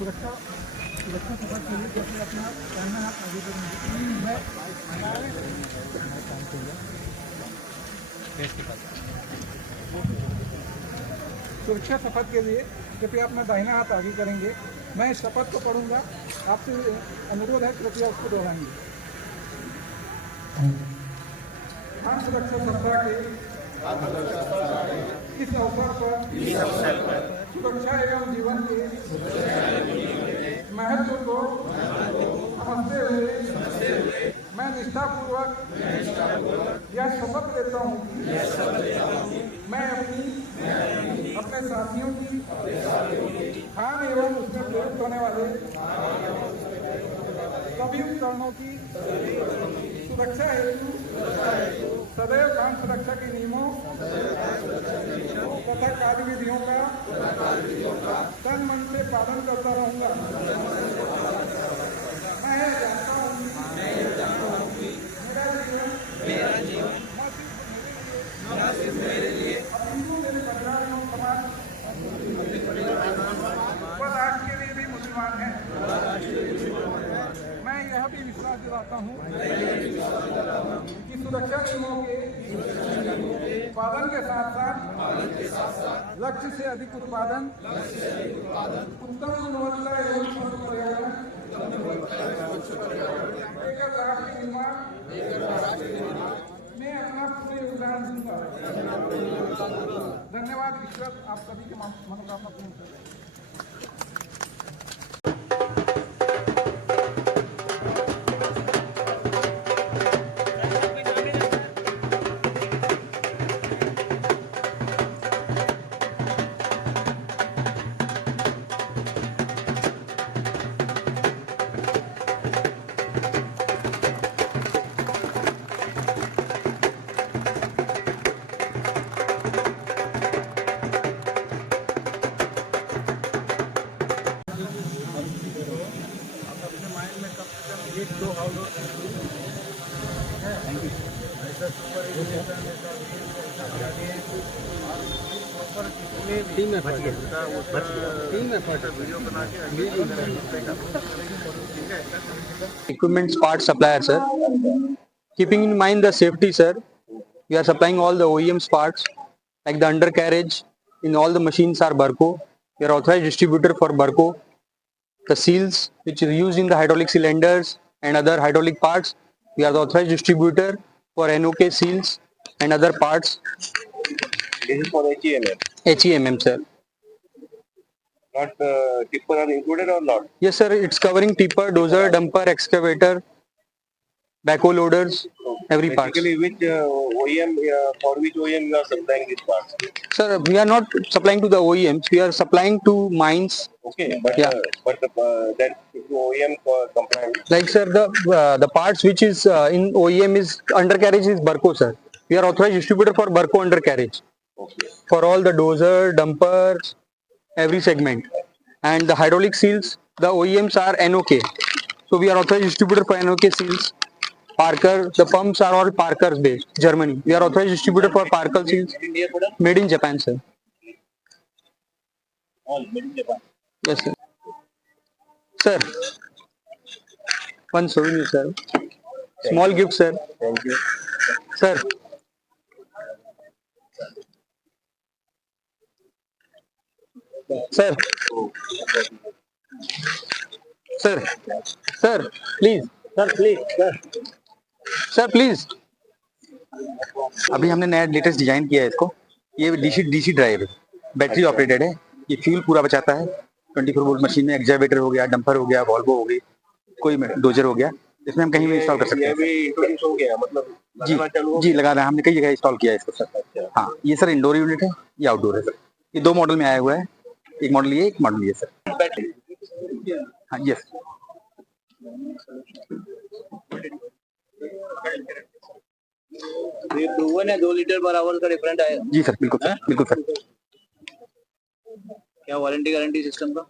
सुरक्षा सुरक्षा के साथ चलिए जैसे अपना पहनना आप आगे करेंगे सुरक्षा शपथ के लिए कृपया अपना दाहिना हाथ आगे करेंगे। मैं शपथ को पढ़ूंगा, आपसे अनुरोध है कृपया उसको दोहराएंगे। खान सुरक्षा सप्ताह के इस अवसर पर सुरक्षा एवं जीवन के महत्व को समझते हुए मैं निष्ठापूर्वक यह शपथ लेता हूँ कि मैं अपने साथियों की खान एवं उसमें प्रयुक्त होने वाले सभी उपकरणों की सुरक्षा हेतु सदैव खान सुरक्षा के नियमों तथा कार्यविधियों का तन मन से पालन करता रहूंगा। मैं जानता हूँ कि मेरा जीवन न सिर्फ मेरे लिए अपितु मेरे परिवार एवं समाज व राष्ट्र के लिए भी मुसलमान है। मैं यह भी विश्वास दिलाता हूँ कि सुरक्षा नियमों के पालन के साथ साथ लक्ष्य से अधिक उत्पादन, उत्तम गुणवत्ता एवं पर्यावरण, एकल राष्ट्र निर्माण में अपना पूरे योगदान दूंगा। धन्यवाद। ईश्वर आप सभी के मनोकामना पूर्ण करें। एक दो आउटडोर थैंक यू ऐसा सुपर एजुकेशन ऐसा प्रॉपर टीम में फट गया टीम में फट वीडियो बना के Equipment part supplier, sir. Keeping in mind the safety, sir, we are supplying all the OEM's parts, like the undercarriage in all the machines are Barco. We are authorized distributor for Barco. The seals which are used in the hydraulic cylinders and other hydraulic parts, we are the authorized distributor for NOK seals and other parts. This is for HEMM. HEMM, sir. Not tipper are included or not? Yes, sir. It's covering tipper, dozer, dumper, excavator, backhoe loaders, every part. Basically, which OEM for which OEM you are supplying these parts? Sir, we are not supplying to the OEMs. We are supplying to mines. Okay, but Yeah. That OEM compliant. Like sir, the parts which is in OEM is undercarriage is Barco, sir. We are authorized distributor for Barco undercarriage Okay. for all the dozer, dumpers, every segment. And the hydraulic seals, the OEMs are NOK. So we are authorized distributor for NOK seals. Parker, the pumps are all Parker's based, Germany. We are authorized distributor for Parker seals, India product? made in Japan, sir. All made in Japan. Yes, sir. Sir, one souvenir, sir. Small gift, sir. Thank you. Sir. Sir. Sir. Sir, please. Sir, please. Sir. Sir, please. अभी हमने नया latest design किया है इसको. ये DC drive है, battery operated है. ये फ्यूल पूरा बचाता है. 24 वोल्ट मशीन में एक्जावेटर हो गया, डंपर हो गया, वॉल्वो हो गई, कोई डोजर हो गया, इसमें हम कहीं भी इंस्टॉल कर सकते हैं. ये भी इंट्रोड्यूस हो गया मतलब जी जी लगा रहे हैं, हमने कई जगह इंस्टॉल किया है इसको सर. हाँ, ये सर इंडोर यूनिट है, ये आउटडोर है सर. ये दो मॉडल में आया हुआ है, एक मॉडल ये, एक मॉडल ये सर. हाँ यस. ये प्रूवन है 2 लीटर पर आवर का डिफरेंट आया. जी सर, बिल्कुल सर, बिल्कुल सर. क्या वारंटी गारंटी सिस्टम का?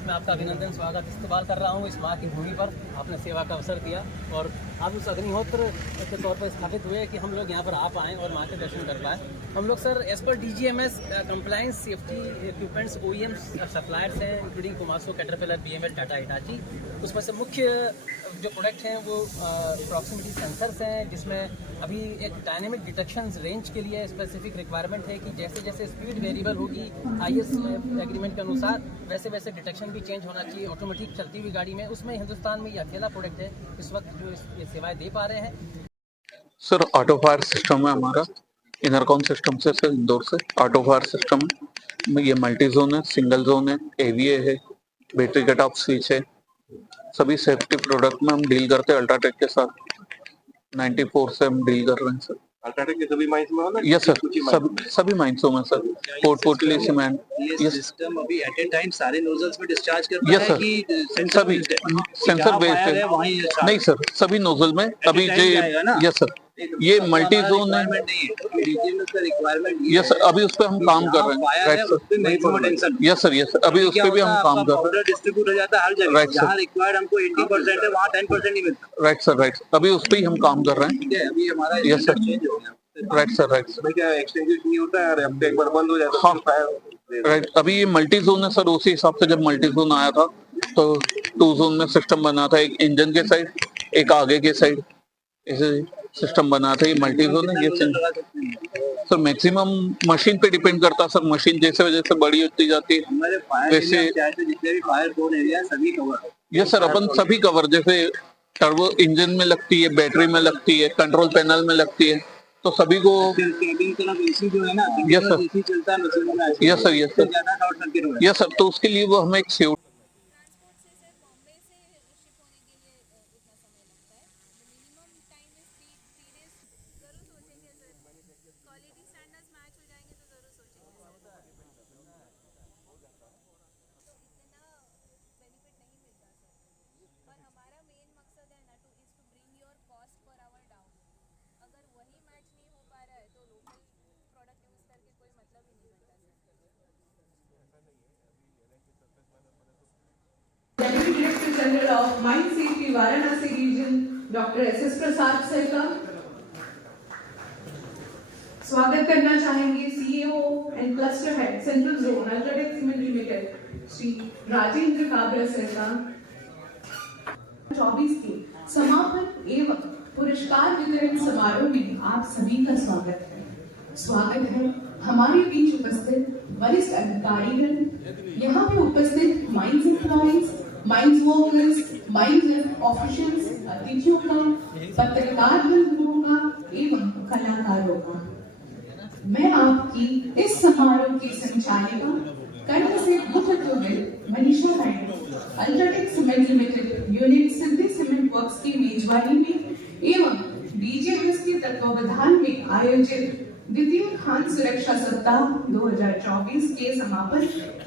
मैं आपका अभिनंदन स्वागत इस्तेमाल कर रहा हूँ इस माँ की भूमि पर. आपने सेवा का अवसर दिया और आप उस अग्निहोत्र के तौर पर स्थापित हुए कि हम लोग यहाँ पर आ पाएँ और माँ के दर्शन कर पाएँ. हम लोग sir as per DGMS compliance safety equipments OEM suppliers हैं, including Komatsu, Caterpillar, BML, Tata, Hitachi. उसमें से मुख्य जो प्रोडक्ट हैं वो प्रॉक्सिमिटी सेंसर्स हैं, जिसमें अभी एक डायनेमिक डिटेक्शन रेंज के लिए स्पेसिफिक रिक्वायरमेंट है कि जैसे जैसे स्पीड वेरिएबल होगी IS एग्रीमेंट के अनुसार, वैसे वैसे डिटेक्शन भी चेंज होना चाहिए ऑटोमेटिक चलती हुई गाड़ी में. उसमें हिंदुस्तान में ये अकेला प्रोडक्ट है इस वक्त जो ये सेवाएं दे पा रहे हैं. सर ऑटो फायर सिस्टम है हमारा, इनरकॉम सिस्टम से सर इंदौर से ऑटो फायर सिस्टम है. ये मल्टी जोन है, सिंगल जोन है, AVA है, बैटरी कट ऑफ स्विच है. सभी सेफ्टी प्रोडक्ट में हम डील करते हैं अल्ट्राटेक के साथ. 94 से हम डील कर रहे हैं सर. अल्ट्राटेक के सभी माइंस में हो ना? यस सर, सभी माइंसों में सर. पोर्टली सीमेंट. ये सिस्टम अभी एट ए टाइम सारे नोजल्स में डिस्चार्ज करता यस है सर, कि सभी सेंसर बेस्ड है. नहीं सर, सभी नोजल में अभी यस सर. ये मल्टी जोन है. यस सर, अभी उस पर हम काम कर रहे हैं. Right sir. Yes sir, yes sir, अभी उस पर भी हम काम कर रहे हैं. डिस्ट्रीब्यूट हो जाता है हर जगह. राइट जहाँ सर. रिक्वायर्ड हमको 80% है वहाँ 10% नहीं मिलता. Right sir, right. अभी उस पर ही हम काम कर रहे हैं. ठीक है, अभी हमारा यस सर. चेंज हो गया. Right sir, right. भाई क्या एक्सचेंज नहीं होता है, अब एक बार बंद हो जाता है. हाँ. फिर फायर राइट. अभी ये मल्टी जोन है सर. उसी हिसाब से जब मल्टी जोन आया था तो 2 जोन में सिस्टम बना था, एक इंजन के साइड, एक आगे के साइड, ऐसे सिस्टम बना था. ये मल्टी जोन है. ये सर मैक्सिमम मशीन पे डिपेंड करता है सर. मशीन जैसे जैसे बड़ी होती जाती है हमारे फायर वैसे. एरिया जितने भी फायर जोन एरिया सभी कवर. ये सर अपन सभी कवर, जैसे टर्बो इंजन में लगती है, बैटरी में लगती है, कंट्रोल पैनल में लगती है, तो सभी को. केबिन तरफ एसी जो है ना, यस सर. एसी चलता है मशीनों में. Yes sir, yes sir. ज्यादा शॉर्ट सर्किट हो रहा है. यस सर, तो उसके लिए वो हमें एक सेफ्टी ट्रांसपोर्ट से सर बॉम्बे से शिप होने के लिए इतना समय लगता है. Minimum time is 3 days. ज़रूर सोचेंगे सर, क्वालिटी स्टैंडर्ड्स मैच हो जाएंगे तो ज़रूर सोचेंगे सर. तो इतना बेनिफिट नहीं मिलता सर. और हमारा मेन मकसद है ना is to bring your cost per hour down. अगर वही मैच नहीं हो पा रहा है तो लोकल प्रोडक्ट यूज़ करके कोई मतलब ही नहीं बनता sir. General of Mine Safety Varanasi Region, Dr. S.S. Prasad sir का स्वागत करना चाहेंगे CEO and cluster head central zone UltraTech cement limited Shri Rajendra Kabra sir का 24 के समापन एवं पुरस्कार वितरण समारोह में आप सभी का स्वागत है। स्वागत है हमारे बीच उपस्थित वरिष्ठ अधिकारीगण, यहाँ पे उपस्थित mines employees, mines workers, mines officials, अतिथियों का, पत्रकार बंधुओं का एवं कलाकारों का। मैं आपकी इस समारोह की संचालिका कर्म से Manisha Naidu, UltraTech cement limited unit Siddhi cement works की मेजबानी में एवं डीजीएमएस के तत्वावधान में आयोजित द्वितीय खान सुरक्षा सप्ताह 2024 के समापन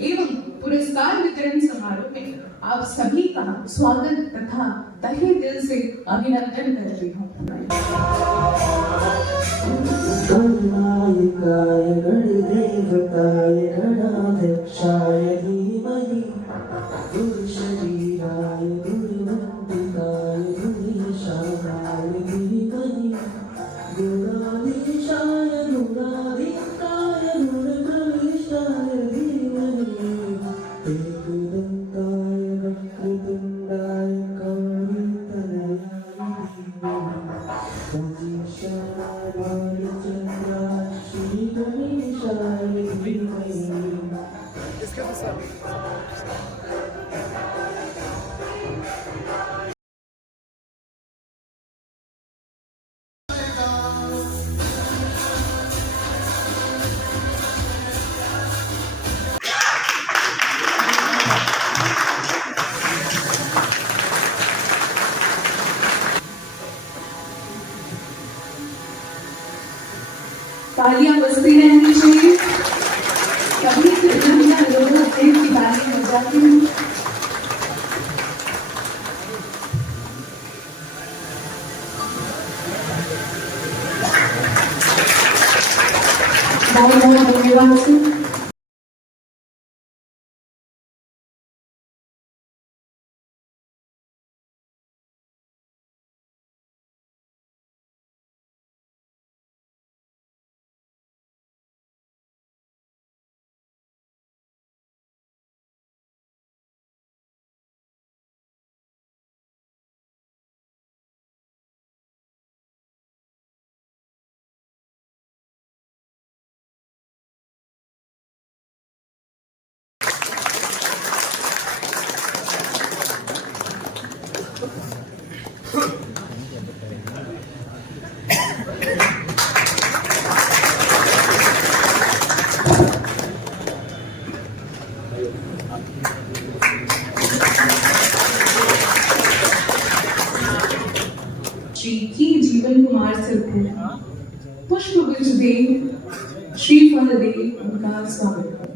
एवं पुरस्कार वितरण समारोह में आप सभी का स्वागत तथा तहे दिल से अभिनंदन करती हूँ। गणनायकाय गणदेवताय गणाध्यक्षाय धीमहि गुरुशरीराय गुरुवन्दिताय गुणीशानाय धीमहि गुणाधीशाय गुणाधिकाय गुणप्रविष्टाय धीमहि एकदन्ताय वक्रतुण्डाय कारितनयाय धीमहि उज्जीष्टाय बालचन्द्राय श्रीगणेशाय धीमहि। तालियां बजती रहनी चाहिए, कभी कृतज्ञता लोग होते हैं कि तालियां बज जाती हैं। बहुत बहुत धन्यवाद सर। श्री के जीवन कुमार सर को पुष्पगुच्छ दे श्रीफल दे उनका स्वागत करें।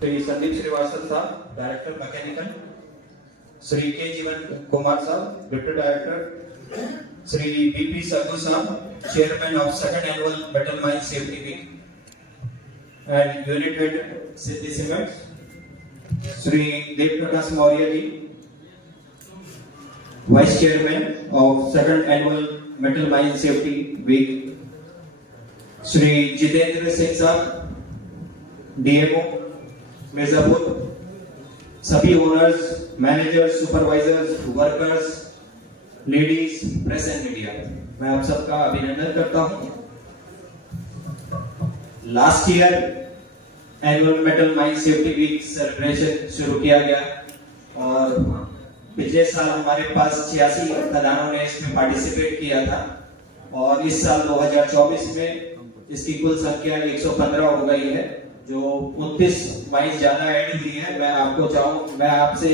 श्री संदीप श्रीवास्तव साहब डायरेक्टर मैकेनिकल, श्री के जीवन कुमार साहब deputy director, Shri BP Saggu साहब chairman of second annual metal mine safety week and unit head Siddhi cement, Shri Dev Prakash Maurya ji vice chairman of second annual metal mine safety week, Shri Jitendra Singh साहब डीएमओ मिर्जापुर, सभी owners, managers, supervisors, workers, ladies, press and media, मैं आप सबका अभिनंदन करता हूं। Last year annual metal mine safety week celebration शुरू किया गया और पिछले साल हमारे पास 86 खदानों ने इसमें पार्टिसिपेट किया था और इस साल 2024 में इसकी कुल संख्या 115 हो गई है, जो 29 माइंस ज्यादा ऐड हुई है। मैं आपसे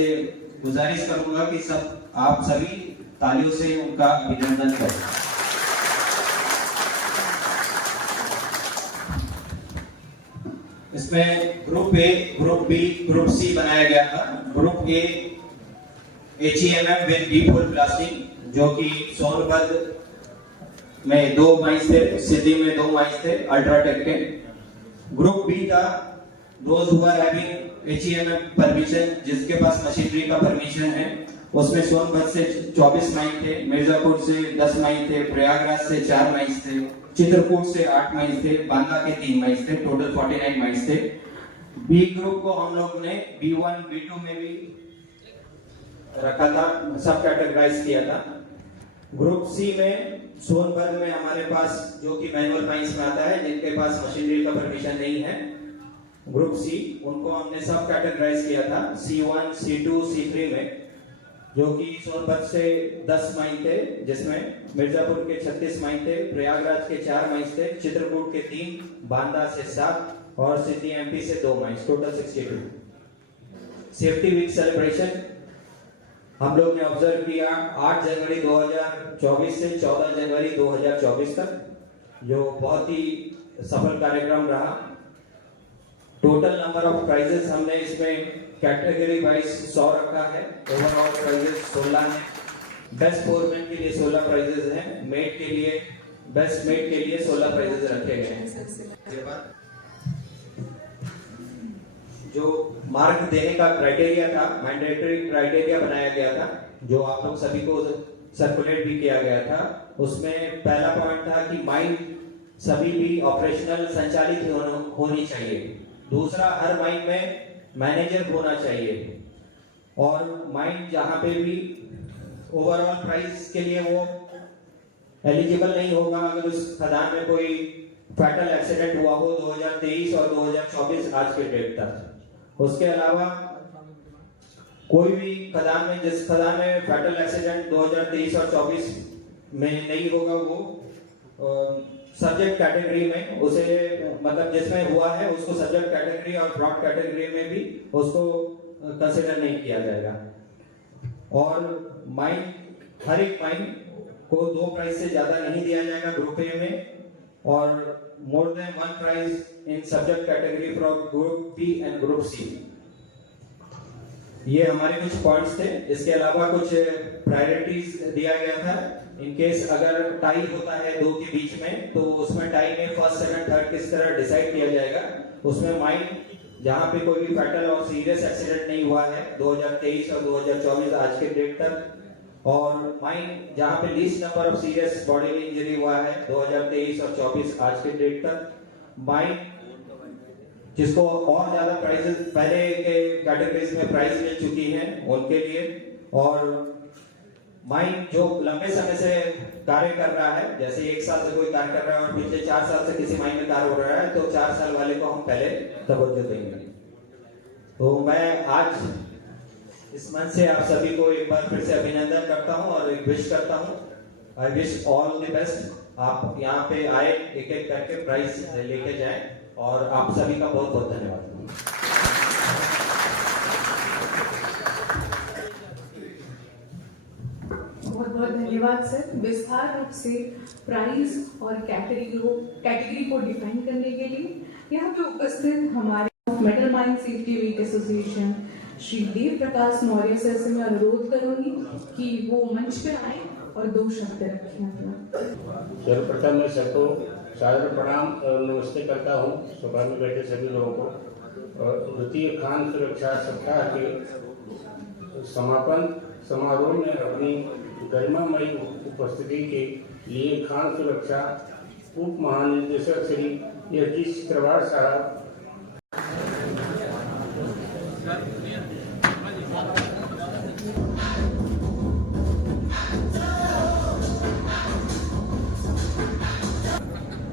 गुजारिश करूंगा कि सब आप सभी तालियों से उनका अभिनंदन करें। इसमें group A, group B, group C बनाया गया था। Group A HEMM with deep hole blasting, जो कि सोनभद्र में 2 माइंस थे, सिद्धि में 2 माइंस थे, अल्ट्राटेक के। ग्रुप बी था those who are having HEMM permission, जिसके पास मशीनरी का परमिशन है। उसमें सोनभद्र से 24 माइन थे, मिर्जापुर से 10 माइन थे, प्रयागराज से 4 माइंस थे, चित्रकूट से 8 माइंस थे, बांदा के 3 माइंस थे, टोटल 49 माइंस थे। बी ग्रुप को हम लोग ने B1 B2 में भी रखा था, सब कैटेगराइज किया था। ग्रुप सी में सोनभद्र में हमारे पास जो कि मैनुअल माइंस में आता है, जिनके पास मशीनरी का परमिशन नहीं है, ग्रुप सी, उनको हमने सब कैटेगराइज किया था C1 C2 C3 में, जो कि सोनभद्र से 10 माइन थे, जिसमें मिर्जापुर के 36 माइन थे, प्रयागराज के 4 माइंस थे, चित्रकूट के 3, बांदा से 7 और सिद्धि MP से 2 mines, total 62। Safety week celebration हम लोग ने ऑब्जर्व किया 8 जनवरी 2024 से 14 जनवरी 2024 तक, जो बहुत ही सफल कार्यक्रम रहा। टोटल नंबर ऑफ प्राइजेस हमने इसमें कैटेगरी वाइज 100 रखा है। ओवरऑल प्राइजेस 16 हैं। बेस्ट फोरमैन के लिए 16 प्राइजेस हैं। मेट के लिए, बेस्ट मेट के लिए 16 प्राइजेस रखे गए हैं। जो मार्क देने का क्राइटेरिया था, मैंडेटरी क्राइटेरिया बनाया गया था, जो आप लोग सभी को सर्कुलेट भी किया गया था। उसमें पहला पॉइंट था कि माइन सभी भी ऑपरेशनल संचालित होनी चाहिए। दूसरा, हर माइन में मैनेजर होना चाहिए, और माइन जहां पे भी ओवरऑल प्राइस के लिए वो एलिजिबल नहीं होगा अगर उस खदान में कोई फैटल एक्सीडेंट हुआ हो 2023 और 2024 आज के डेट तक। उसके अलावा कोई भी खदान में, जिस खदान में फैटल एक्सीडेंट 2023 और 24 में नहीं होगा, वो सब्जेक्ट कैटेगरी में उसे, मतलब जिसमें हुआ है उसको सब्जेक्ट कैटेगरी और ब्रॉड कैटेगरी में भी उसको कंसिडर नहीं किया जाएगा। और माइन, हर एक माइन को 2 प्राइज से ज्यादा नहीं दिया जाएगा ग्रुप ए में, और more than 1 prize in subject category from group B and group C. ये हमारे कुछ पॉइंट्स थे। इसके अलावा कुछ प्रायोरिटीज दिया गया था। इन केस अगर टाई होता है 2 के बीच में, तो उसमें टाई में फर्स्ट, सेकंड, थर्ड किस तरह डिसाइड किया जाएगा। उसमें माइन जहां पे कोई भी फैटल और सीरियस एक्सीडेंट नहीं हुआ है 2023 और 2024 आज के डेट तक, और माइन जहां पे least number of serious body injury हुआ है 2023 और 24 आज के डेट तक, माइन जिसको और ज्यादा प्राइजेस पहले के कैटेगरीज में प्राइज मिल चुकी हैं उनके लिए, और माइन जो लंबे समय से कार्य कर रहा है, जैसे 1 साल से कोई कार्य कर रहा है और पिछले 4 साल से किसी माइन में कार्य हो रहा है, तो 4 साल वाले को हम पहले तवज्जो देंगे। तो मैं आज इस मंच से आप सभी को एक बार फिर से अभिनंदन करता हूं और एक विश करता हूं। I wish all the best. आप यहाँ पे आए, एक एक करके प्राइज लेके जाएं, और आप सभी का बहुत बहुत धन्यवाद। बहुत बहुत धन्यवाद सर। विस्तार रूप से प्राइस और कैटेगरी को डिफाइन करने के लिए यहाँ पे उपस्थित हमारे metal mine safety week association Shri Dev Prakash Maurya sir से मैं अनुरोध करूंगी कि वो मंच पे आए और 2 शब्द रखें अपना। सर्वप्रथम मैं सबको सादर प्रणाम और नमस्ते करता हूँ, सभा में बैठे सभी लोगों को। और द्वितीय खान सुरक्षा सप्ताह के समापन समारोह में अपनी गरिमामयी उपस्थिति के लिए खान सुरक्षा उप महानिदेशक श्री यज्ञ चक्रवार साहब,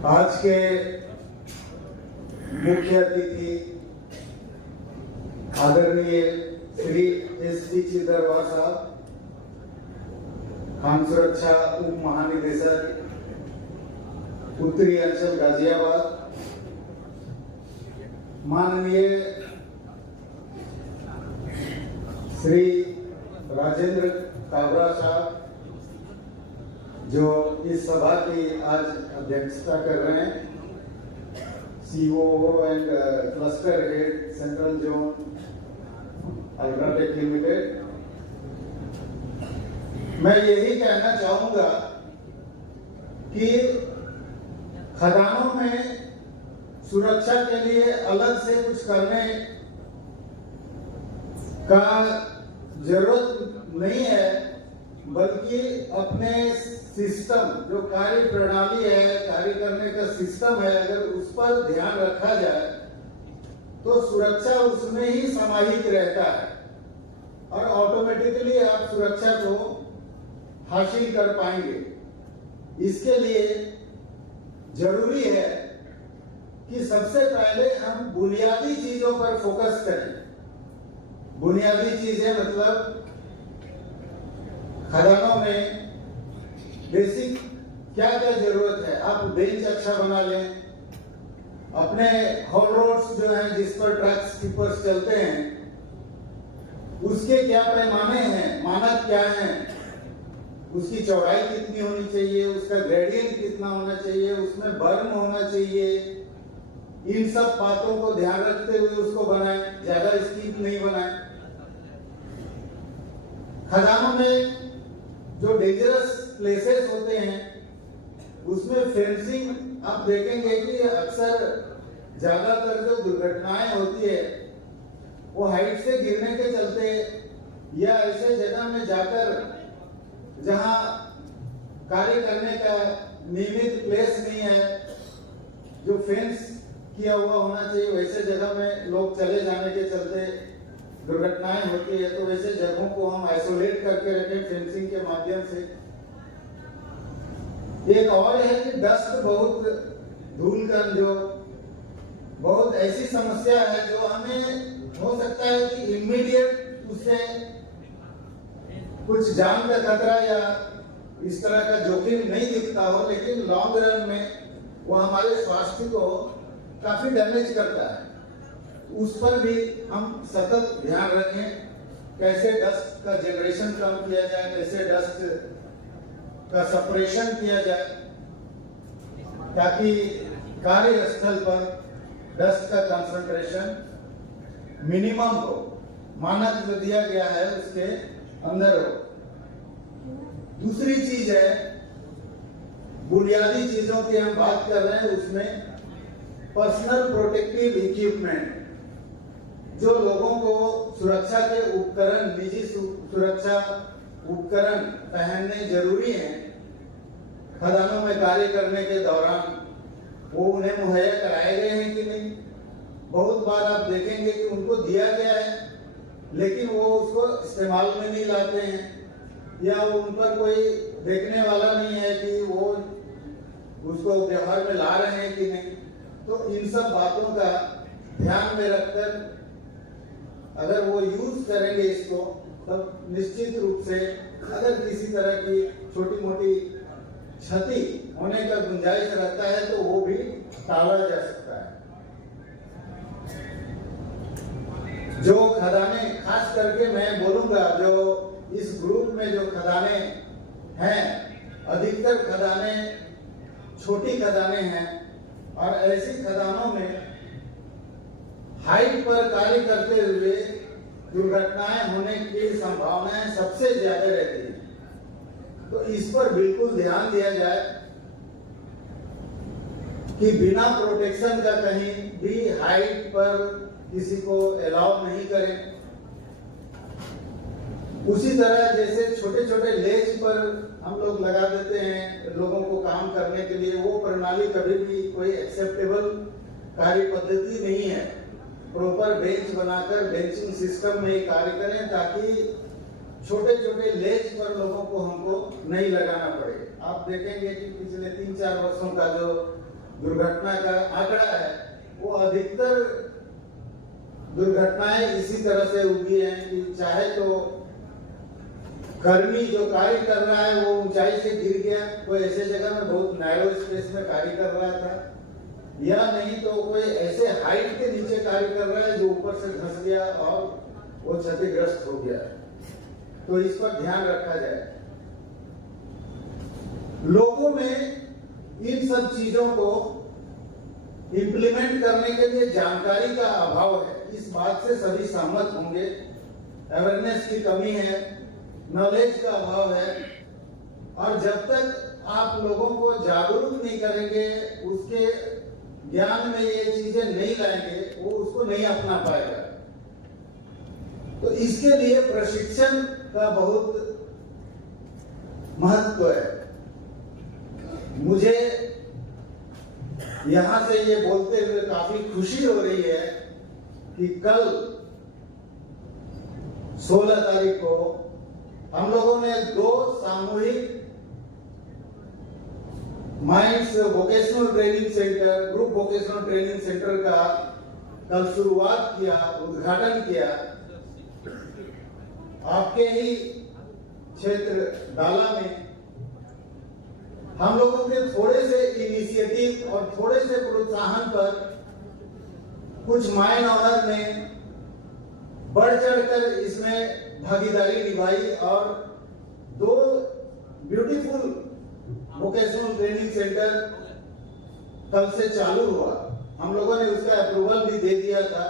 आज के मुख्य अतिथि आदरणीय श्री S.D. चिदरवार साहब, खान सुरक्षा उप महानिदेशक उत्तरी अंचल गाजियाबाद, माननीय श्री राजेंद्र काबरा साहब जो इस सभा की आज अध्यक्षता कर रहे हैं, COO and cluster head central zone UltraTech limited. मैं यही कहना चाहूंगा कि खदानों में सुरक्षा के लिए अलग से कुछ करने का जरूरत नहीं है, बल्कि अपने सिस्टम जो कार्य प्रणाली है, कार्य करने का सिस्टम है, अगर उस पर ध्यान रखा जाए तो सुरक्षा उसमें ही समाहित रहता है और ऑटोमेटिकली आप सुरक्षा को हासिल कर पाएंगे। इसके लिए जरूरी है कि सबसे पहले हम बुनियादी चीजों पर फोकस करें। बुनियादी चीजें मतलब खदानों में बेसिक क्या क्या जरूरत है। आप बेंच अच्छा बना लें, अपने हॉल रोड्स जो हैं जिस पर ट्रक्स टिपर्स चलते हैं उसके क्या पैमाने हैं, मानक क्या हैं, उसकी चौड़ाई कितनी होनी चाहिए, उसका ग्रेडियंट कितना होना चाहिए, उसमें बर्न होना चाहिए। इन सब बातों को ध्यान रखते हुए उसको बनाएं, ज्यादा स्टीप नहीं बनाएं। खदानों में जो डेंजरस प्लेसेस होते हैं उसमें फेंसिंग आप देखेंगे कि अक्सर ज्यादातर जो दुर्घटनाएं होती है वो हाइट से गिरने के चलते या ऐसे जगह में जाकर जहां कार्य करने का नियमित प्लेस नहीं है, जो फेंस किया हुआ होना चाहिए, वैसे जगह में लोग चले जाने के चलते दुर्घटनाएं होती है। तो वैसे जगहों को हम आइसोलेट करके रखें फेंसिंग के माध्यम से। एक और है कि डस्ट, बहुत धूलकण, जो बहुत ऐसी समस्या है जो हमें हो सकता है कि इमीडिएट उससे कुछ जान का खतरा या इस तरह का जोखिम नहीं दिखता हो, लेकिन लॉन्ग रन में वो हमारे स्वास्थ्य को काफी डैमेज करता है। उस पर भी हम सतत ध्यान रखें, कैसे डस्ट का जनरेशन कम किया जाए, कैसे डस्ट का सेपरेशन किया जाए ताकि कार्यस्थल पर डस्ट का कंसंट्रेशन मिनिमम हो, मानक जो दिया गया है उसके अंदर हो। दूसरी चीज है, बुनियादी चीजों की हम बात कर रहे हैं, उसमें पर्सनल प्रोटेक्टिव इक्विपमेंट, जो लोगों को सुरक्षा के उपकरण, निजी सुरक्षा उपकरण पहनने जरूरी हैं खदानों में कार्य करने के दौरान, वो उन्हें मुहैया कराए गए हैं कि नहीं। बहुत बार आप देखेंगे कि उनको दिया गया है लेकिन वो उसको इस्तेमाल में नहीं लाते हैं, या वो उन पर कोई देखने वाला नहीं है कि वो उसको व्यवहार में ला रहे हैं कि नहीं। तो इन सब बातों का ध्यान में रखकर अगर वो यूज करेंगे इसको, तब निश्चित रूप से अगर किसी तरह की छोटी मोटी क्षति होने का गुंजाइश रहता है तो वो भी टाला जा सकता है। जो खदाने, खास करके मैं बोलूंगा, जो इस ग्रुप में जो खदाने हैं, अधिकतर खदाने छोटी खदाने हैं और ऐसी खदानों में हाइट पर कार्य करते हुए दुर्घटनाएं होने की संभावनाएं सबसे ज्यादा रहती है। तो इस पर बिल्कुल ध्यान दिया जाए कि बिना प्रोटेक्शन का कहीं भी हाइट पर किसी को अलाउ नहीं करें। उसी तरह जैसे छोटे छोटे लेज पर हम लोग लगा देते हैं लोगों को काम करने के लिए, वो प्रणाली कभी भी कोई एक्सेप्टेबल कार्य पद्धति नहीं है। प्रॉपर बेंच बनाकर बेंचिंग सिस्टम में कार्य करें ताकि छोटे छोटे लेज पर लोगों को हमको नहीं लगाना पड़े। आप देखेंगे कि पिछले 3-4 वर्षों का जो दुर्घटना का आंकड़ा है, वो अधिकतर दुर्घटनाएं इसी तरह से हुई हैं कि चाहे तो कर्मी जो कार्य कर रहा है वो ऊंचाई से गिर गया, कोई ऐसे जगह में बहुत नैरो स्पेस में कार्य कर रहा था, या नहीं तो कोई ऐसे हाइट के नीचे कार्य कर रहा है जो ऊपर से धंस गया और वो क्षतिग्रस्त हो गया। तो इस पर ध्यान रखा जाए। लोगों में इन सब चीजों को इम्प्लीमेंट करने के लिए जानकारी का अभाव है, इस बात से सभी सहमत होंगे। अवेयरनेस की कमी है, नॉलेज का अभाव है, और जब तक आप लोगों को जागरूक नहीं करेंगे, उसके ज्ञान में ये चीजें नहीं लाएंगे, वो उसको नहीं अपना पाएगा। तो इसके लिए प्रशिक्षण का बहुत महत्व है। मुझे यहां से ये बोलते हुए काफी खुशी हो रही है कि कल 16 तारीख को हम लोगों ने 2 सामूहिक minds vocational training centre, group vocational training centre का कल शुरुआत किया, उद्घाटन किया। आपके ही क्षेत्र डाला में हम लोगों के थोड़े से इनिशिएटिव और थोड़े से प्रोत्साहन पर कुछ माइन ऑनर ने बढ़ चढ़कर इसमें भागीदारी निभाई और 2 ब्यूटीफुल वोकेशनल ट्रेनिंग सेंटर कल से चालू हुआ। हम लोगों ने उसका अप्रूवल भी दे दिया था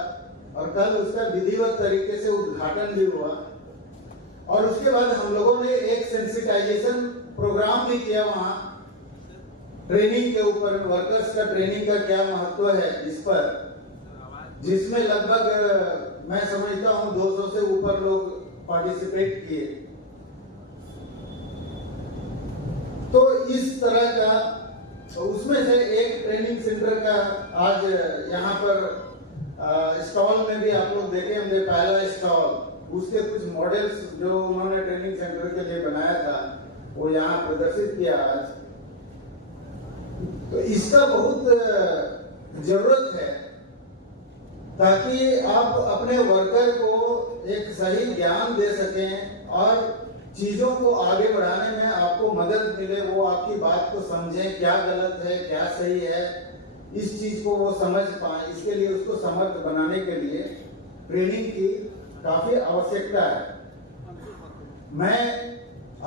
और कल उसका विधिवत तरीके से उद्घाटन भी हुआ। और उसके बाद हम लोगों ने एक सेंसिटाइजेशन प्रोग्राम भी किया वहां, ट्रेनिंग के ऊपर, वर्कर्स का ट्रेनिंग का क्या महत्व है इस पर, जिसमें लगभग मैं समझता हूं 200 से ऊपर लोग पार्टिसिपेट किए। तो इस तरह का, उसमें से एक ट्रेनिंग सेंटर का आज यहाँ पर स्टॉल में भी आप लोग देखे हमने, पहला स्टॉल, उसके कुछ मॉडल्स जो उन्होंने ट्रेनिंग सेंटर के लिए बनाया था वो यहाँ प्रदर्शित किया आज। तो इसका बहुत जरूरत है ताकि आप अपने वर्कर को एक सही ज्ञान दे सकें और चीजों को आगे बढ़ाने में आपको मदद मिले, वो आपकी बात को समझें, क्या गलत है क्या सही है, इस चीज को वो समझ पाए। इसके लिए उसको समर्थ बनाने के लिए ट्रेनिंग की काफी आवश्यकता है। मैं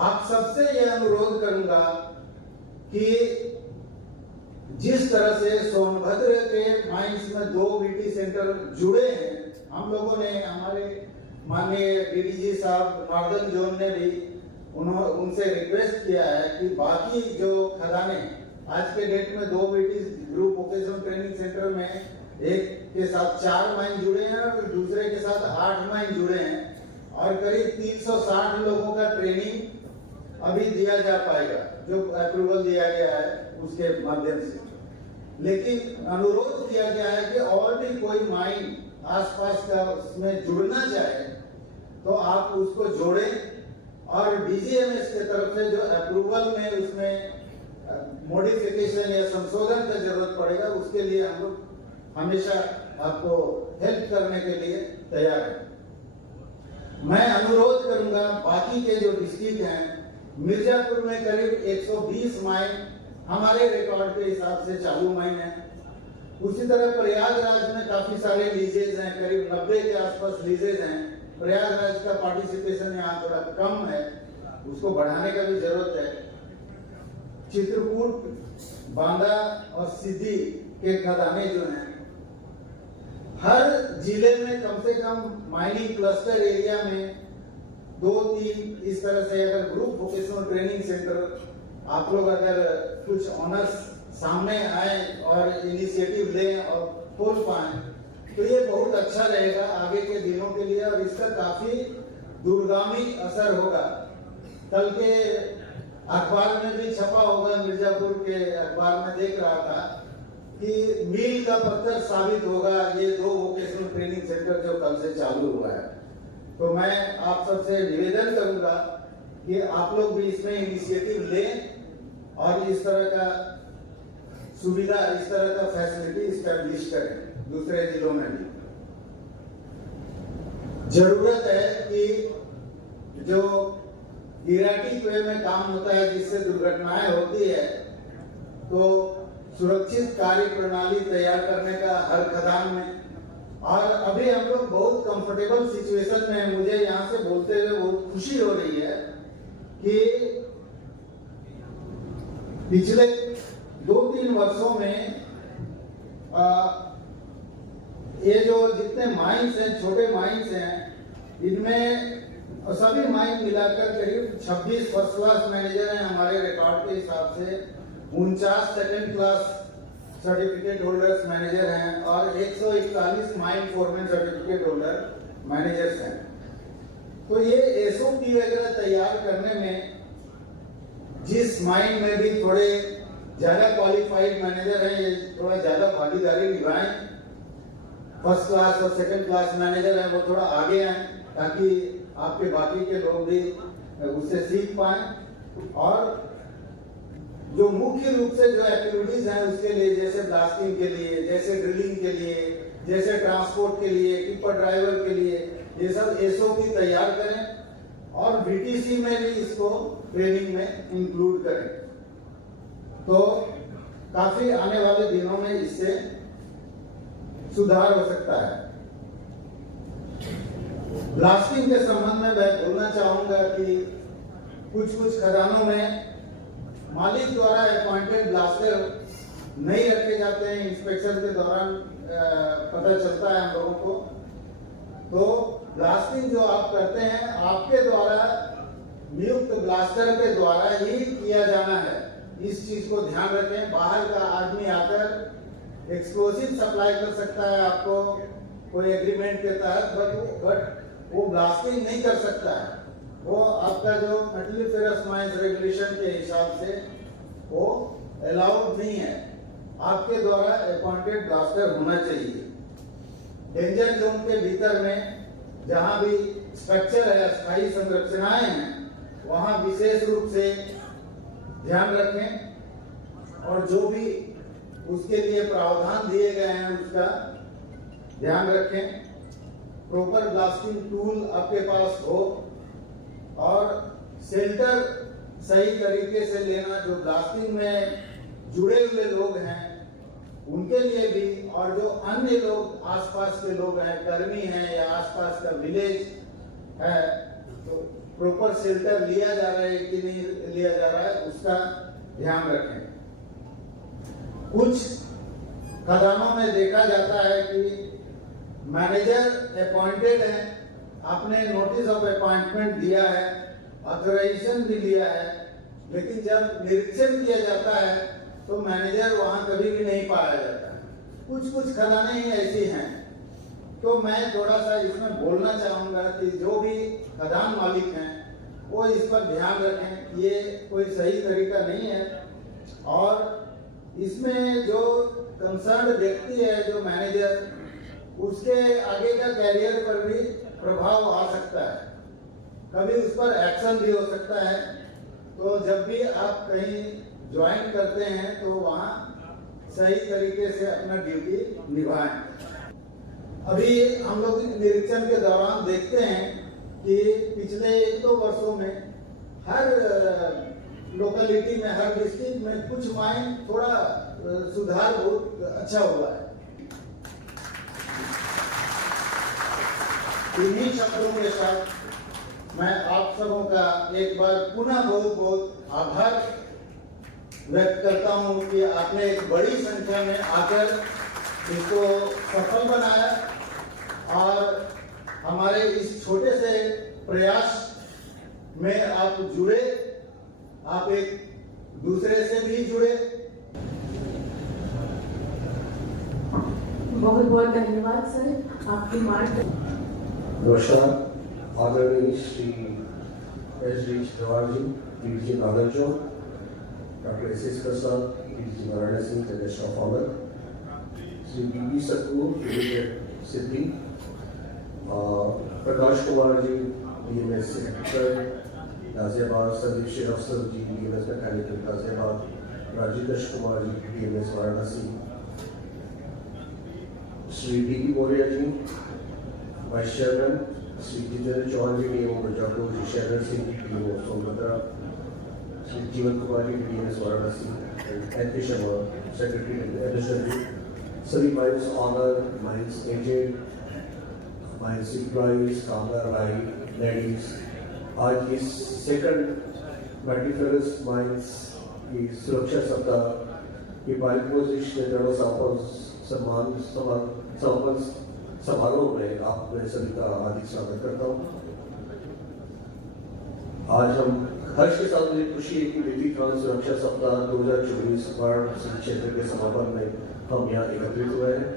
आप सबसे यह अनुरोध करूंगा कि जिस तरह से सोनभद्र के माइंस में 2 वीटी सेंटर जुड़े हैं, हम लोगों ने, हमारे माननीय डीडीजी साहब नॉर्दर्न जोन ने भी उनसे रिक्वेस्ट किया है कि बाकी जो खदाने आज के डेट में 2 VT group vocational training centre में एक के साथ 4 माइन जुड़े हैं और दूसरे के साथ 8 माइन जुड़े हैं और करीब 360 लोगों का ट्रेनिंग अभी दिया जा पाएगा, जो अप्रूवल दिया गया है उसके माध्यम से। लेकिन अनुरोध किया गया है कि और भी कोई माइन आसपास का उसमें जुड़ना चाहे तो आप उसको जोड़ें और डीजीएमएस के तरफ से जो अप्रूवल में उसमें मॉडिफिकेशन या संशोधन का जरूरत पड़ेगा उसके लिए हम लोग हमेशा आपको हेल्प करने के लिए तैयार है। मैं अनुरोध करूंगा बाकी के जो डिस्ट्रिक्ट हैं, मिर्जापुर में करीब 120 माइन हमारे रिकॉर्ड के हिसाब से चालू माइन है। उसी तरह प्रयागराज में काफी सारे लीजेज हैं, करीब 90 के आसपास लीजेज हैं। प्रयागराज का पार्टिसिपेशन यहाँ थोड़ा कम है, उसको बढ़ाने का भी जरूरत है। चित्रकूट, बांदा और सिद्धि के खदाने जो हैं, हर जिले में कम से कम माइनिंग क्लस्टर एरिया में 2-3 इस तरह से अगर ग्रुप वोकेशनल ट्रेनिंग सेंटर आप लोग अगर कुछ ऑनर्स सामने आए और इनिशिएटिव लें और खोल पाए तो ये बहुत अच्छा रहेगा आगे के दिनों के लिए और इसका काफी दूरगामी असर होगा। कल के अखबार में भी छपा होगा, मिर्जापुर के अखबार में देख रहा था कि मील का पत्थर साबित होगा ये 2 वोकेशनल ट्रेनिंग सेंटर जो कल से चालू हुआ है। तो मैं आप सबसे निवेदन करूंगा कि आप लोग भी इसमें इनिशिएटिव लें और इस तरह का सुविधा, इस तरह का फैसिलिटी इस्टेब्लिश करें दूसरे जिलों में भी। जरूरत है कि जो इराटिक वे में काम होता है जिससे दुर्घटनाएं होती है, तो सुरक्षित कार्य प्रणाली तैयार करने का हर खदान में और अभी हम लोग बहुत कंफर्टेबल सिचुएशन में हैं। मुझे यहाँ से बोलते हुए बहुत खुशी हो रही है कि पिछले 2-3 वर्षों में ये जो जितने माइंस हैं, छोटे माइंस हैं, इनमें सभी माइंस मिलाकर करीब 26 फर्स्ट क्लास मैनेजर हैं हमारे रिकॉर्ड के हिसाब से, 49 second class certificate holders manager हैं और 141 mine foreman certificate holder managers हैं। तो ये एसओपी वगैरह तैयार करने में जिस माइन में भी थोड़े ज्यादा क्वालिफाइड मैनेजर हैं, ये थोड़ा ज्यादा भागीदारी निभाएं। फर्स्ट क्लास और सेकंड क्लास मैनेजर हैं वो थोड़ा आगे आए ताकि आपके बाकी के लोग भी उससे सीख पाएं। और जो मुख्य रूप से जो एक्टिविटीज हैं उसके लिए, जैसे ब्लास्टिंग के लिए, जैसे ड्रिलिंग के लिए, जैसे ट्रांसपोर्ट के लिए, टिपर ड्राइवर के लिए, ये सब एसओपी तैयार करें और बीटीसी में भी इसको ट्रेनिंग में इंक्लूड करें। तो काफी आने वाले दिनों में इससे सुधार हो सकता है। ब्लास्टिंग के संबंध में मैं बोलना चाहूंगा कि कुछ खदानों में मालिक द्वारा अपॉइंटेड ब्लास्टर नहीं रखे जाते हैं। इंस्पेक्शन के दौरान पता चलता है हम लोगों को। तो ब्लास्टिंग जो आप करते हैं आपके द्वारा नियुक्त ब्लास्टर के द्वारा ही किया जाना है, इस चीज को ध्यान रखें। बाहर का आदमी आकर एक्सप्लोसिव सप्लाई कर सकता है आपको कोई एग्रीमेंट के तहत, बट वो ब्लास्टिंग नहीं कर सकता है। वो आपका जो मेटलिफेरस माइंस रेगुलेशन के हिसाब से वो अलाउड नहीं है। आपके द्वारा अपॉइंटेड ब्लास्टर होना चाहिए। डेंजर जोन के भीतर में जहां भी स्ट्रक्चर है, अस्थायी संरचनाएं हैं, वहां विशेष रूप से ध्यान रखें और जो भी उसके लिए प्रावधान दिए गए हैं उसका ध्यान रखें। प्रॉपर ब्लास्टिंग टूल आपके पास हो और शेल्टर सही तरीके से लेना। जो ब्लास्टिंग में जुड़े हुए लोग हैं उनके लिए भी, और जो अन्य लोग आसपास के लोग हैं, कर्मी हैं या आसपास का विलेज है, तो प्रॉपर शेल्टर लिया जा रहा है कि नहीं लिया जा रहा है उसका ध्यान रखें। कुछ खदानों में देखा जाता है कि मैनेजर अपॉइंटेड है, आपने नोटिस ऑफ अपॉइंटमेंट दिया है, ऑथराइजेशन भी लिया है, लेकिन जब निरीक्षण किया जाता है तो मैनेजर वहां कभी भी नहीं पाया जाता। कुछ खदानें ही ऐसी हैं। तो मैं थोड़ा सा इसमें बोलना चाहूंगा कि जो भी खदान मालिक हैं वो इस पर ध्यान रखें। ये कोई सही तरीका नहीं है और इसमें जो कंसर्न व्यक्ति है, जो मैनेजर, उसके आगे का कैरियर पर भी प्रभाव आ सकता है। कभी उस पर एक्शन भी हो सकता है। तो जब भी आप कहीं ज्वाइन करते हैं तो वहां सही तरीके से अपना ड्यूटी निभाएं। अभी हम लोग निरीक्षण के दौरान देखते हैं कि पिछले 1-2 वर्षों में हर लोकेलिटी में, हर डिस्ट्रिक्ट में कुछ माइन थोड़ा सुधार बहुत अच्छा हुआ है। इन्हीं शब्दों के साथ मैं आप सबों का एक बार पुनः बहुत आभार व्यक्त करता हूं कि आपने एक बड़ी संख्या में आकर इसको सफल बनाया और हमारे इस छोटे से प्रयास में आप जुड़े, आप एक दूसरे से भी जुड़े। बहुत बहुत धन्यवाद सर, आपकी मार्ग। नमस्कार, आदरणीय Shri S D Jawahar ji, DG northern zone, doctor S S Prasad, DG Varanasi, guest of honour, Shri B Satguru Siddhi, Prakash Kumar ji, DMS secretary Ghaziabad, Sandeep Srivastava ji, DMS mechanical Ghaziabad, Rajesh Kumar ji, DMS Varanasi, Shri D Maurya ji, vice chairman, Shri Jitendra Chauhan ji, DMO Mirzapur, Shri Shailendra Singh ji, DMO Sonbhadra, Shri Jeevan Kumar ji, DMS Varanasi, N K Sharma, secretary additional, सभी mines owner, mines agent, mines employees, कामगार भाई, ladies, आज इस second मल्टीफेरस mines की सुरक्षा सप्ताह की समारोह में आप मैं सभी का हार्दिक स्वागत करता हूँ। आज हम हर्ष के साथ मुझे खुशी है कि बेटी खान सुरक्षा सप्ताह 2024 वाराणसी क्षेत्र के समापन में हम यहाँ एकत्रित हुए हैं।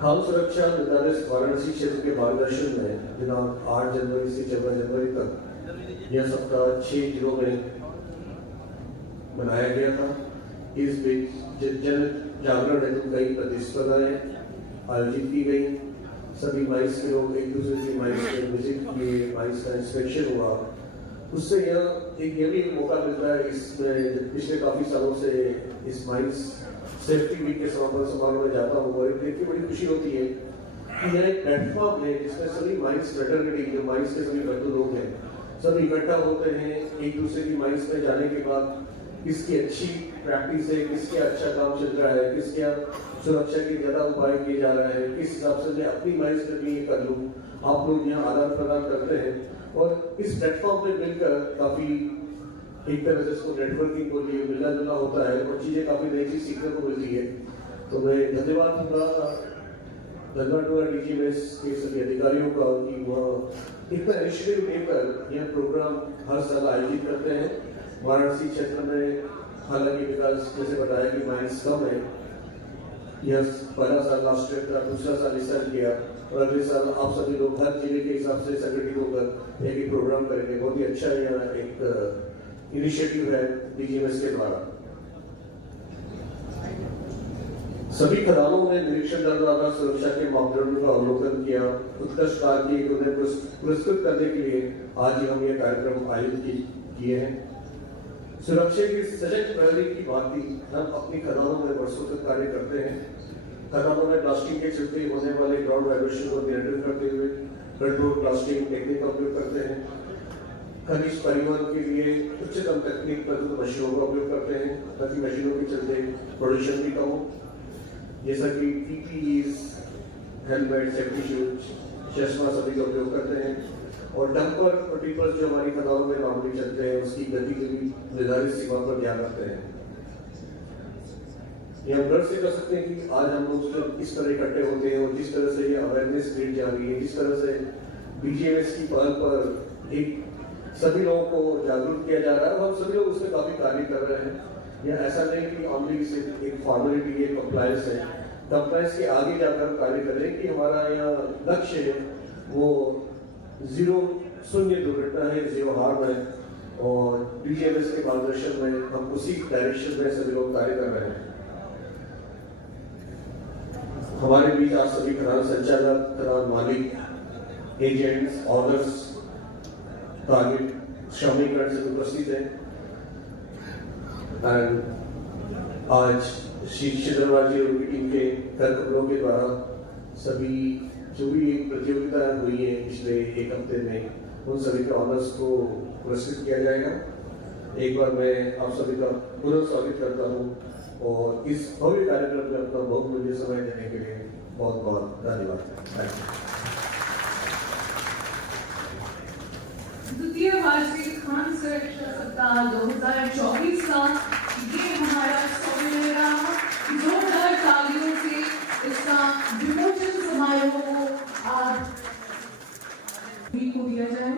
खान सुरक्षा निर्धारित वाराणसी क्षेत्र के मार्गदर्शन में दिनांक 8 जनवरी से 14 जनवरी तक यह सप्ताह 6 जिलों में मनाया गया था। इस बीच जन जागरण हेतु कई प्रतिस्पर्धाएं आयोजित की गई। सभी माइंस के लोग एक दूसरे की माइंस में विजिट किए, माइंस का इंस्पेक्शन हुआ। उससे यह भी मौका मिलता है, इसमें पिछले काफी सालों से इस माइंस सेफ्टी वीक के समापन समारोह में जाता हूँ और देख के बड़ी खुशी होती है कि यह एक प्लेटफॉर्म है जिसमें सभी माइंस फ्रेटर्निटी, जो माइंस के सभी बंधु लोग हैं, सब इकट्ठा होते हैं। एक दूसरे की माइंस में जाने के बाद किसकी अच्छी प्रैक्टिस है, किसके अच्छा काम चल रहा है, किसके सुरक्षा के ज्यादा उपाय किए जा रहे हैं, किस हिसाब से मैं अपनी माइंस में भी कर लूँ। आप लोग यहाँ आदान प्रदान करते हैं और इस प्लेटफॉर्म पे मिलकर काफी एक तरह से इसको नेटवर्किंग को लिए मिलना जुलना होता है और चीजें काफी नई चीज सीखने को मिलती है। तो मैं धन्यवाद दूंगा डीजीएमएस के सभी अधिकारियों का कि वह इतना इनिशिएटिव लेकर यह प्रोग्राम हर साल आयोजित करते हैं। वाराणसी क्षेत्र में हालांकि विकास जैसे बताया कि माइंस कम है, यह पहला साल लास्ट ईयर था, दूसरा साल इस साल किया और अगले साल आप सभी लोग हर जिले के हिसाब से संगठित होकर एक ही प्रोग्राम करेंगे। बहुत ही अच्छा यह एक इनिशिएटिव है डीजीएमएस के द्वारा। सभी खदानों में निरीक्षण दल द्वारा सुरक्षा के मापदंडों का अवलोकन किया, उत्कृष्ट कार्य किए, उन्हें पुरस्कृत करने के लिए आज हम यह कार्यक्रम आयोजित किए हैं। सुरक्षा की सजग प्रहरी की भांति हम अपनी खदानों में वर्षों तक कार्य करते हैं। खदानों में ब्लास्टिंग के चलते होने वाले ग्राउंड वाइब्रेशन को नियंत्रित करते हुए कंट्रोल ब्लास्टिंग टेक्निक का उपयोग करते हैं। खनिज परिवहन के लिए उच्चतम तकनीक पर मशीनों का उपयोग करते हैं ताकि मशीनों के चलते प्रोडक्शन भी कम हो, जैसा कि पीपीईज, हेलमेट, सेफ्टी शूज, चश्मा सभी का उपयोग करते हैं। और डंपर और टिपर जो हमारी खदानों में नॉर्मली चलते हैं उसकी गति के भी निर्धारित सीमा पर ध्यान रखते हैं। ये हम गर्व से कर सकते हैं कि आज हम लोग जब इस तरह इकट्ठे होते हैं और जिस तरह से ये अवेयरनेस क्रिएट जा रही है, जिस तरह से डीजीएमएस की पहल पर एक सभी लोगों को जागरूक किया जा रहा है और हम सभी लोग उसमें काफी कार्य कर रहे हैं। यह ऐसा नहीं कि ऑनली सिर्फ एक फॉर्मेलिटी है, कंप्लायंस है। कंप्लायंस के आगे जाकर कार्य करें कि हमारा यहाँ लक्ष्य है वो शून्य दुर्घटना है, जीरो हार्म है और डीजीएमएस के मार्गदर्शन में हम उसी डायरेक्शन में सभी लोग कार्य कर रहे हैं। हमारे बीच आज सभी खदान संचालक, खदान मालिक, एजेंट्स, ऑनर्स, टारगेट श्रमिकगण से उपस्थित है। आज श्री शिदरवार जी और उनकी टीम के कार्यकर्ताओं के द्वारा सभी जो भी प्रतियोगिता हुई है पिछले एक हफ्ते में, उन सभी के ऑनर्स को पुरस्कृत किया जाएगा। एक बार मैं आप सभी का पुनः स्वागत करता हूँ और इस भव्य कार्यक्रम में अपना बहुमूल्य समय देने के लिए बहुत बहुत धन्यवाद। द्वितीय वार्षिक खान सुरक्षा सप्ताह 2024 का ये हमारा सोनेरा जोरदार तालियों से इसका विमोचन समारोह को आज को दिया जाए।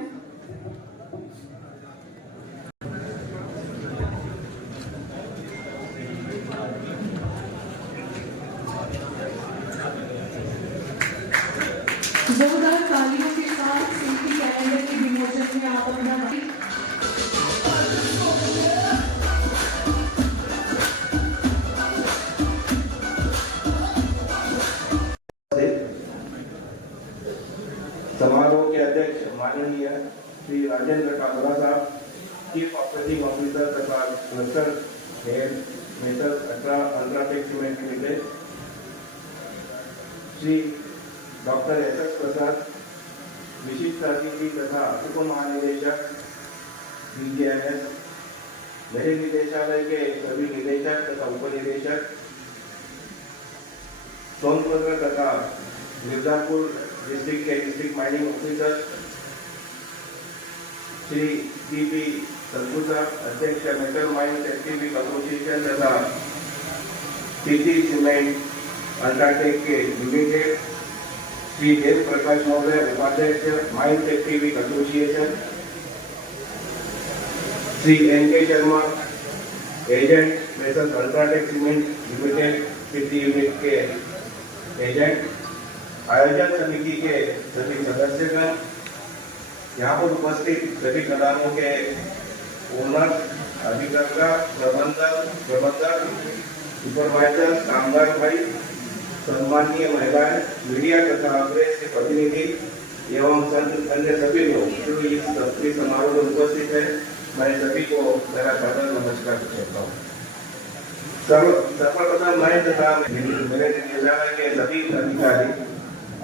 जोरदार तालियों के साथ सेफ्टी कैलेंडर के विमोचन में आप अपना समारोह के अध्यक्ष माननीय श्री राजेंद्र कांगड़ा साहब, चीफ ऑपरेटिंग ऑफिसर तथा क्लस्टर हेड मेटर UltraTech cement limited, Shri doctor S Prasad, विशिष्ट अतिथि तथा उप महानिदेशक डीजीएमएस, नहरी निदेशालय के सभी निदेशक तथा उपनिदेशक, सोनभद्र तथा मिर्जापुर डिस्ट्रिक्ट के district mining officer Shri T P. Sandhu साहब, अध्यक्ष metal mine safety week association तथा सिटी सीमेंट अल्ट्राटेक के लिमिटेड, श्री देव प्रकाश महोदय, उपाध्यक्ष mine safety week association, Shri N K. Sharma, agent messrs UltraTech cement limited city unit के एजेंट, आयोजन समिति के सभी सदस्यगण, यहाँ पर उपस्थित सभी खदानों के ओनर, अधिकर्ता, प्रबंधक, सुपरवाइजर, कामगार भाई, सम्मानीय महिलाएं, मीडिया तथा प्रेस के प्रतिनिधि एवं अन्य सभी लोग जो इस तस्वीर समारोह में उपस्थित है, मैं सभी को मेरा सादर नमस्कार कहता हूँ। सर्वप्रथम मैं तथा मेरे निदेशालय के सभी अधिकारी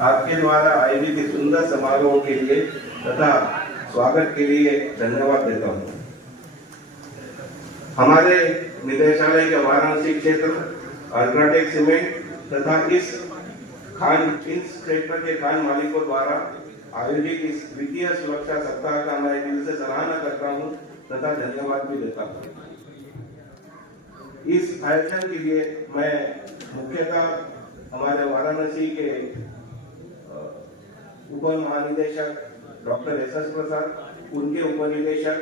आपके द्वारा आयोजित इस सुंदर समारोह के लिए तथा स्वागत के लिए धन्यवाद देता हूँ। हमारे निदेशालय के वाराणसी क्षेत्र अल्ट्राटेक सीमेंट तथा इस क्षेत्र के खान मालिकों द्वारा आयोजित इस वित्तीय सुरक्षा सप्ताह का मैं दिल से सराहना करता हूं तथा धन्यवाद भी देता हूं। इस आयोजन के लिए मैं मुख्यतः हमारे वाराणसी के उप महानिदेशक डॉक्टर एस.एस. प्रसाद, उनके उपनिदेशक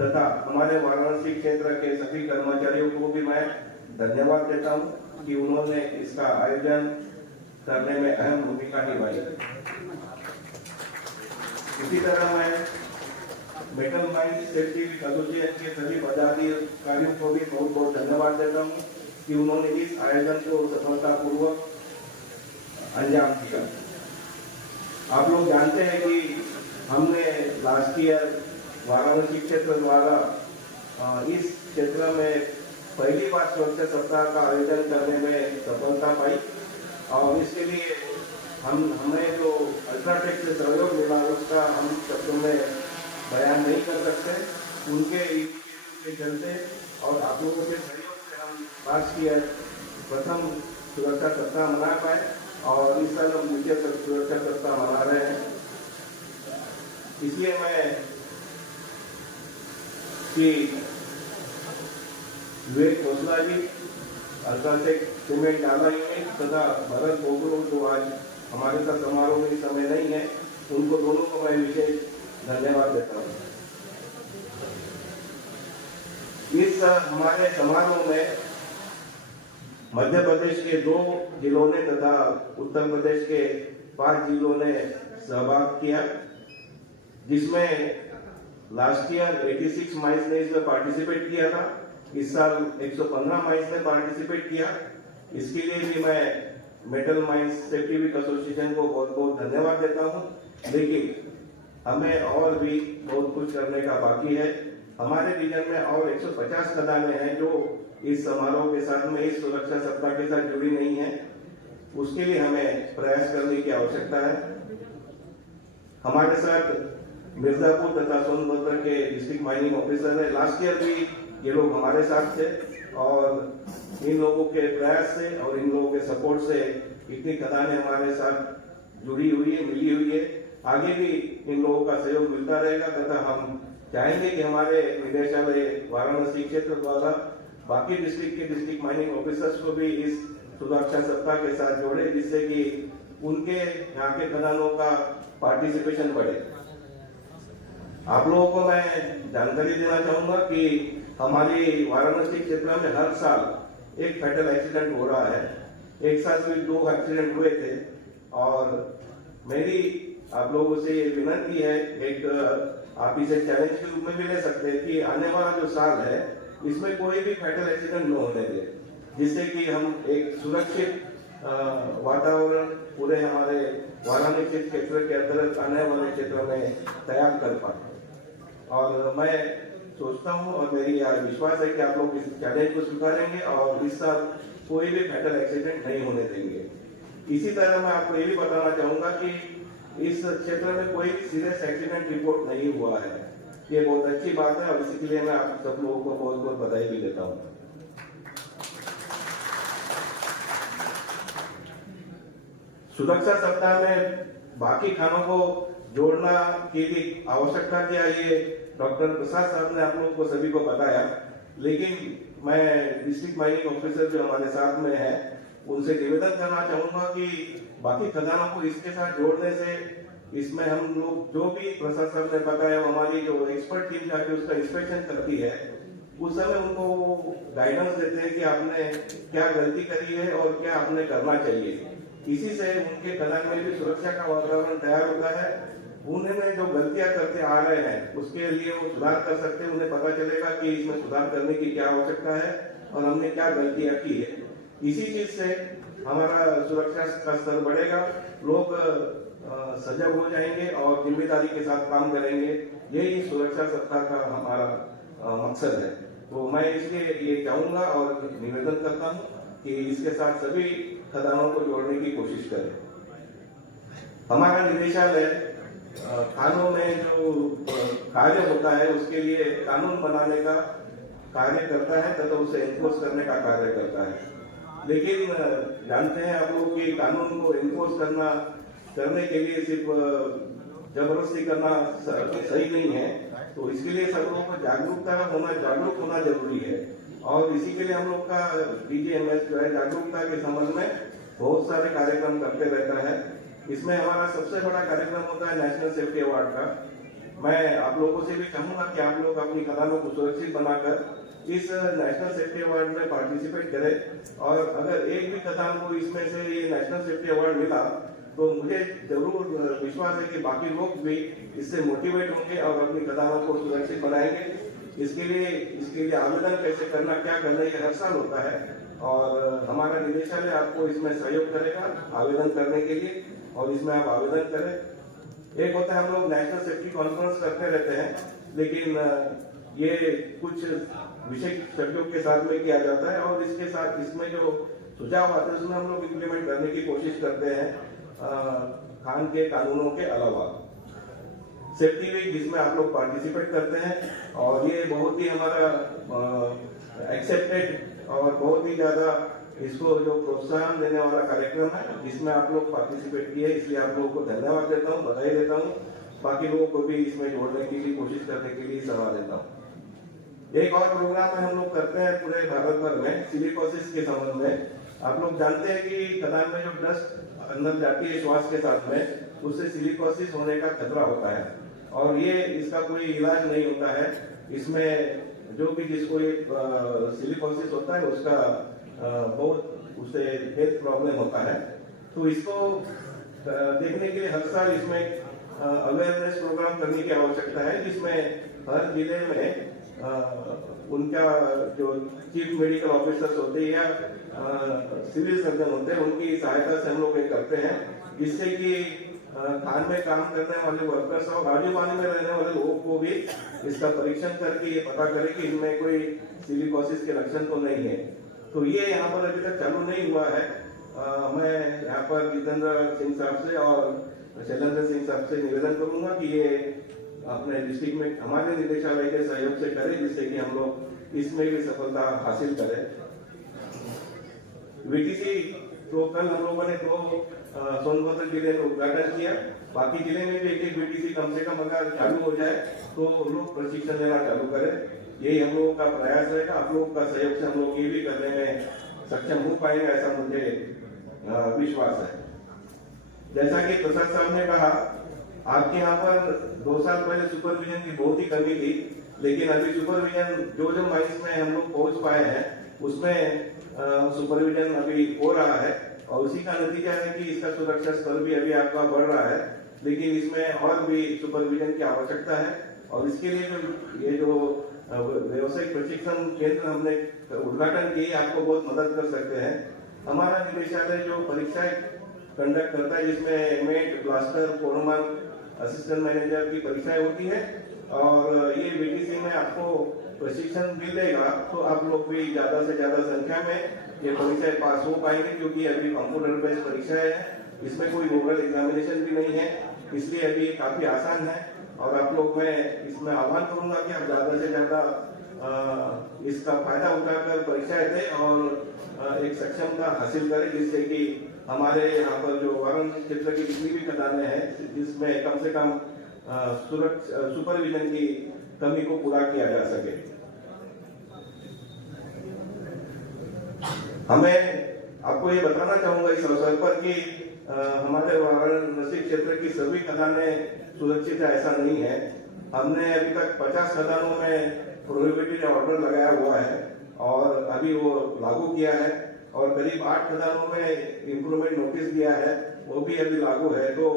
तथा हमारे वाराणसी क्षेत्र के सभी कर्मचारियों को भी मैं धन्यवाद देता हूं कि उन्होंने इसका आयोजन करने में अहम भूमिका निभाई। इसी तरह मैं metal mine safety week association के सभी पदाधिकारियों को भी बहुत बहुत धन्यवाद देता हूं कि उन्होंने इस आयोजन को सफलतापूर्वक अंजाम दिया। आप लोग जानते हैं कि हमने लास्ट ईयर वाराणसी क्षेत्र द्वारा इस क्षेत्र में पहली बार सुरक्षा सप्ताह का आयोजन करने में सफलता पाई और इसके लिए हमें जो अल्ट्राटेक से सहयोग मिला उसका हम शब्दों में बयान नहीं कर सकते। उनके के चलते और आप लोगों के सहयोग से हम लास्ट ईयर प्रथम सुरक्षा सप्ताह मना पाए और इस साल हम द्वितीय सुरक्षा सप्ताह मना रहे हैं। इसलिए मैं श्री विवेक खोसला जी, अल्ट्राटेक सीमेंट डाला यूनिट तथा भरत बोगलो जो आज हमारे साथ समारोह में इस समय नहीं है, उनको दोनों को मैं विशेष धन्यवाद देता हूँ। इस हमारे समारोह में मध्य प्रदेश के 2 जिलों ने तथा उत्तर प्रदेश के 5 जिलों ने सहभाग किया, जिसमें लास्ट ईयर 86 माइंस ने इसमें पार्टिसिपेट किया था। इस साल 115 माइंस ने पार्टिसिपेट किया। इसके लिए भी मैं metal mines safety week association को बहुत बहुत धन्यवाद देता हूं। लेकिन हमें और भी बहुत कुछ करने का बाकी है। हमारे रीजन में और 150 खदानें हैं जो इस समारोह के साथ में इस सुरक्षा सप्ताह के साथ जुड़ी नहीं है। उसके लिए हमें प्रयास करने की आवश्यकता है। हमारे साथ मिर्जापुर तथा सोनभद्र के डिस्ट्रिक्ट माइनिंग ऑफिसर है। लास्ट ईयर भी ये लोग हमारे साथ थे और इन लोगों के प्रयास से और इन लोगों के सपोर्ट से इतनी खदानें हमारे साथ जुड़ी हुई है, मिली हुई है। आगे भी इन लोगों का सहयोग मिलता रहेगा तथा हम चाहेंगे कि हमारे निदेशालय वाराणसी क्षेत्र द्वारा बाकी डिस्ट्रिक्ट के डिस्ट्रिक्ट माइनिंग ऑफिसर्स को भी इस सुरक्षा सप्ताह के साथ जोड़े, जिससे कि उनके यहाँ के खदानों का पार्टिसिपेशन बढ़े। आप लोगों को मैं जानकारी देना चाहूंगा कि हमारी वाराणसी क्षेत्र में हर साल एक फैटल एक्सीडेंट हो रहा है। एक साल में 2 एक्सीडेंट हुए थे और मेरी आप लोगों से ये विनती है, एक आप इसे चैलेंज के रूप में भी ले सकते हैं कि आने वाला जो साल है इसमें कोई भी फैटल एक्सीडेंट न होने दे, जिससे कि हम एक सुरक्षित वातावरण पूरे हमारे वाराणसी क्षेत्र के अंतर्गत आने वाले क्षेत्र में तैयार कर पाए। और मैं सोचता हूं और मेरी विश्वास है कि आप लोग इस चैलेंज को स्वीकारेंगे और इस साल कोई भी फैटल एक्सीडेंट नहीं होने देंगे। इसी तरह मैं आपको ये भी बताना चाहूंगा कि इस क्षेत्र में कोई सीरियस एक्सीडेंट रिपोर्ट नहीं हुआ है। ये बहुत अच्छी बात है और इसी के लिए मैं आप सब लोगों को बहुत बहुत बधाई भी देता हूँ। सुरक्षा सप्ताह में बाकी खानों को जोड़ना के लिए आवश्यकता क्या, ये डॉक्टर प्रसाद साहब ने आप लोगों को सभी को बताया। लेकिन मैं डिस्ट्रिक्ट माइनिंग ऑफिसर जो हमारे साथ में है उनसे निवेदन करना चाहूंगा कि बाकी खदानों को इसके साथ जोड़ने से इसमें हम लोग जो भी प्रसाद साहब ने बताया, हमारी जो एक्सपर्ट टीम जाके उसका इंस्पेक्शन करती है, उस समय उनको गाइडेंस देते हैं कि आपने क्या गलती करी है और क्या आपने करना चाहिए। इसी से उनके खदान में भी सुरक्षा का वातावरण तैयार होता है। उन्हें जो गलतियां करते आ रहे हैं उसके लिए वो सुधार कर सकते हैं। उन्हें पता चलेगा कि इसमें सुधार करने की क्या आवश्यकता है और हमने क्या गलतियां की है। इसी चीज से हमारा सुरक्षा का स्तर बढ़ेगा, लोग सजग हो जाएंगे और जिम्मेदारी के साथ काम करेंगे। यही सुरक्षा सप्ताह का हमारा मकसद है। तो मैं इसलिए ये चाहूंगा और निवेदन करता हूँ कि इसके साथ सभी खदानों को जोड़ने की कोशिश करें। हमारा निदेशालय खानों में जो कार्य होता है उसके लिए कानून बनाने का कार्य करता है तथा उसे एनफोर्स करने का कार्य करता है। लेकिन जानते हैं आप लोग कि कानून को एनफोर्स करने के लिए सिर्फ जबरदस्ती करना सही नहीं है। तो इसके लिए सब लोगों को जागरूक होना जरूरी है। और इसी के लिए हम लोग का DGMS जो है जागरूकता के संबंध में बहुत सारे कार्यक्रम करते रहता है। इसमें हमारा सबसे बड़ा कार्यक्रम होता है नेशनल सेफ्टी अवार्ड का। मैं आप लोगों से भी चाहूंगा कि आप लोग अपनी खदानों को सुरक्षित बनाकर इस नेशनल सेफ्टी अवार्ड में पार्टिसिपेट करें। और अगर एक भी खदान को इसमें से ये नेशनल सेफ्टी अवार्ड मिला तो मुझे जरूर विश्वास है कि बाकी लोग भी इससे मोटिवेट होंगे और अपनी खदानों को सुरक्षित बनाएंगे। इसके लिए आवेदन कैसे करना, क्या करना, ये हर साल होता है और हमारा निदेशालय आपको इसमें सहयोग करेगा आवेदन करने के लिए और इसमें आप आवेदन करें। एक होता है हम लोग नेशनल सेफ्टी कॉन्फ्रेंस करते रहते हैं, लेकिन ये कुछ विशेषज्ञों के साथ में किया जाता है और इसके साथ इसमें जो सुझाव आते हैं उसमें हम लोग इम्प्लीमेंट करने की कोशिश करते हैं खान के कानूनों के अलावा। सेफ्टी वीक जिसमें आप लोग पार्टिसिपेट करते हैं और ये बहुत ही हमारा एक्सेप्टेड और बहुत ही ज्यादा इसको जो प्रोत्साहन देने वाला कार्यक्रम है जिसमें आप लोग पार्टिसिपेट किए, इसलिए आप लोगों को धन्यवाद देता हूँ, बधाई देता हूँ। बाकी लोगों को भी इसमें जोड़ने के लिए कोशिश करने के लिए सलाह देता हूँ। एक और प्रोग्राम हम लोग करते हैं पूरे भारत भर में सिलिकोसिस के संबंध में। आप लोग जानते हैं कि खदान में जो डस्ट अंदर जाती है श्वास के साथ में, उससे सिलिकोसिस होने का खतरा होता है और ये इसका कोई इलाज नहीं होता है। इसमें जो भी जिसको सिलिकोसिस होता है उसका बहुत उसे हेल्थ प्रॉब्लम होता है। तो इसको देखने के लिए हर साल इसमें अवेयरनेस प्रोग्राम करने की आवश्यकता है, जिसमें हर जिले में उनका जो चीफ मेडिकल ऑफिसर्स होते हैं या सिविल सर्जन होते हैं उनकी सहायता से हम लोग ये करते हैं, जिससे कि खान में काम करने वाले वर्कर्स और आजू बाजू में रहने वाले लोगों को भी इसका परीक्षण करके ये पता करें कि इनमें कोई सिलिकोसिस के लक्षण तो नहीं है। तो ये यहाँ पर अभी तक चालू नहीं हुआ है। मैं यहाँ पर जितेंद्र सिंह साहब से और शैलेंद्र सिंह साहब से निवेदन करूंगा कि ये अपने डिस्ट्रिक्ट में हमारे निदेशालय के सहयोग से करें, जिससे कि हम लोग इसमें भी सफलता हासिल करें। VTC तो कल हम लोगों ने सोनभद्र जिले में उद्घाटन किया, बाकी जिले में भी एक VTC कम से कम अगर चालू हो जाए तो लोग प्रशिक्षण देना चालू करें। यही हम लोगों का प्रयास रहेगा। आप लोगों का सहयोग से हम लोग ये भी करने में सक्षम हो पाएंगे, ऐसा मुझे विश्वास है। जैसा कि प्रसाद साहब ने कहा, आपके यहाँ पर 2 साल पहले सुपरविजन की बहुत ही कमी थी, लेकिन अभी सुपरविजन जो माइंस में हम लोग पहुंच पाए हैं उसमें सुपरविजन अभी हो रहा है और उसी का नतीजा है कि इसका सुरक्षा स्तर भी अभी आपका बढ़ रहा है। लेकिन इसमें और भी सुपरविजन की आवश्यकता है और इसके लिए ये जो व्यवसायिक प्रशिक्षण केंद्र हमने उद्घाटन किए आपको बहुत मदद कर सकते हैं। हमारा निदेशालय जो परीक्षाएं कंडक्ट करता है जिसमें mate, blaster, foreman, assistant manager की परीक्षाएं होती है और ये VTC में आपको प्रशिक्षण मिलेगा तो आप लोग भी ज्यादा से ज्यादा संख्या में ये परीक्षाएं पास हो पाएंगे, क्योंकि अभी कंप्यूटर बेस्ड परीक्षाएं हैं, इसमें कोई ओरल एग्जामिनेशन भी नहीं है, इसलिए अभी काफी आसान है। और आप लोग मैं इसमें आह्वान करूंगा कि आप ज्यादा से ज्यादा इसका फायदा उठाकर परीक्षाएं दें और एक सक्षमता हासिल करें, जिससे कि हमारे यहाँ पर जो वाराणसी क्षेत्र की जितनी भी खदानें हैं जिसमें कम से कम सुपरविजन की कमी को पूरा किया जा सके। हमें आपको ये बताना चाहूंगा इस अवसर पर कि हमारे वाराणसी क्षेत्र की सभी खदानें सुरक्षित है ऐसा नहीं है। हमने अभी तक 50 खदानों में प्रोहिबिटेड ऑर्डर लगाया हुआ है और अभी वो लागू किया है, और करीब 8 खदानों में इम्प्रूवमेंट नोटिस दिया है, वो भी अभी लागू है। तो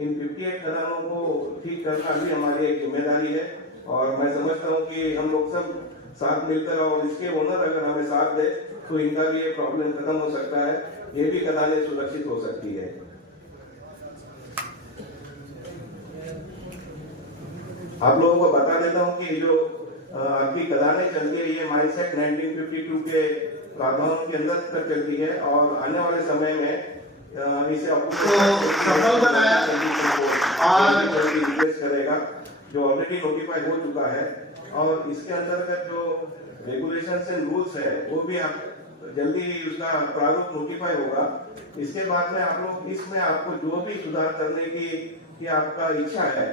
इन 58 खदानों को ठीक करना भी हमारी एक जिम्मेदारी है, और मैं समझता हूँ कि हम लोग सब साथ मिलकर और इसके ओनर अगर हमें साथ दे तो इनका भी ये प्रॉब्लम खत्म हो सकता है, ये भी खदानें सुरक्षित हो सकती है। आप लोगों को बता देता हूँ कि जो आपकी खदानें चलती है ये माइंस एक्ट 1952 के प्रावधानों के अंदर तक चलती है, और आने वाले समय में इसे सफल बनाया और रिप्लेस करेगा जो ऑलरेडी नोटिफाई हो चुका है। और इसके अंतर्गत जो रेगुलेशंस एंड रूल्स है वो भी आप जल्दी ही उसका प्रारूप नोटिफाई होगा। इसके बाद में आप लोग इसमें आपको जो भी सुधार करने की आपका इच्छा है,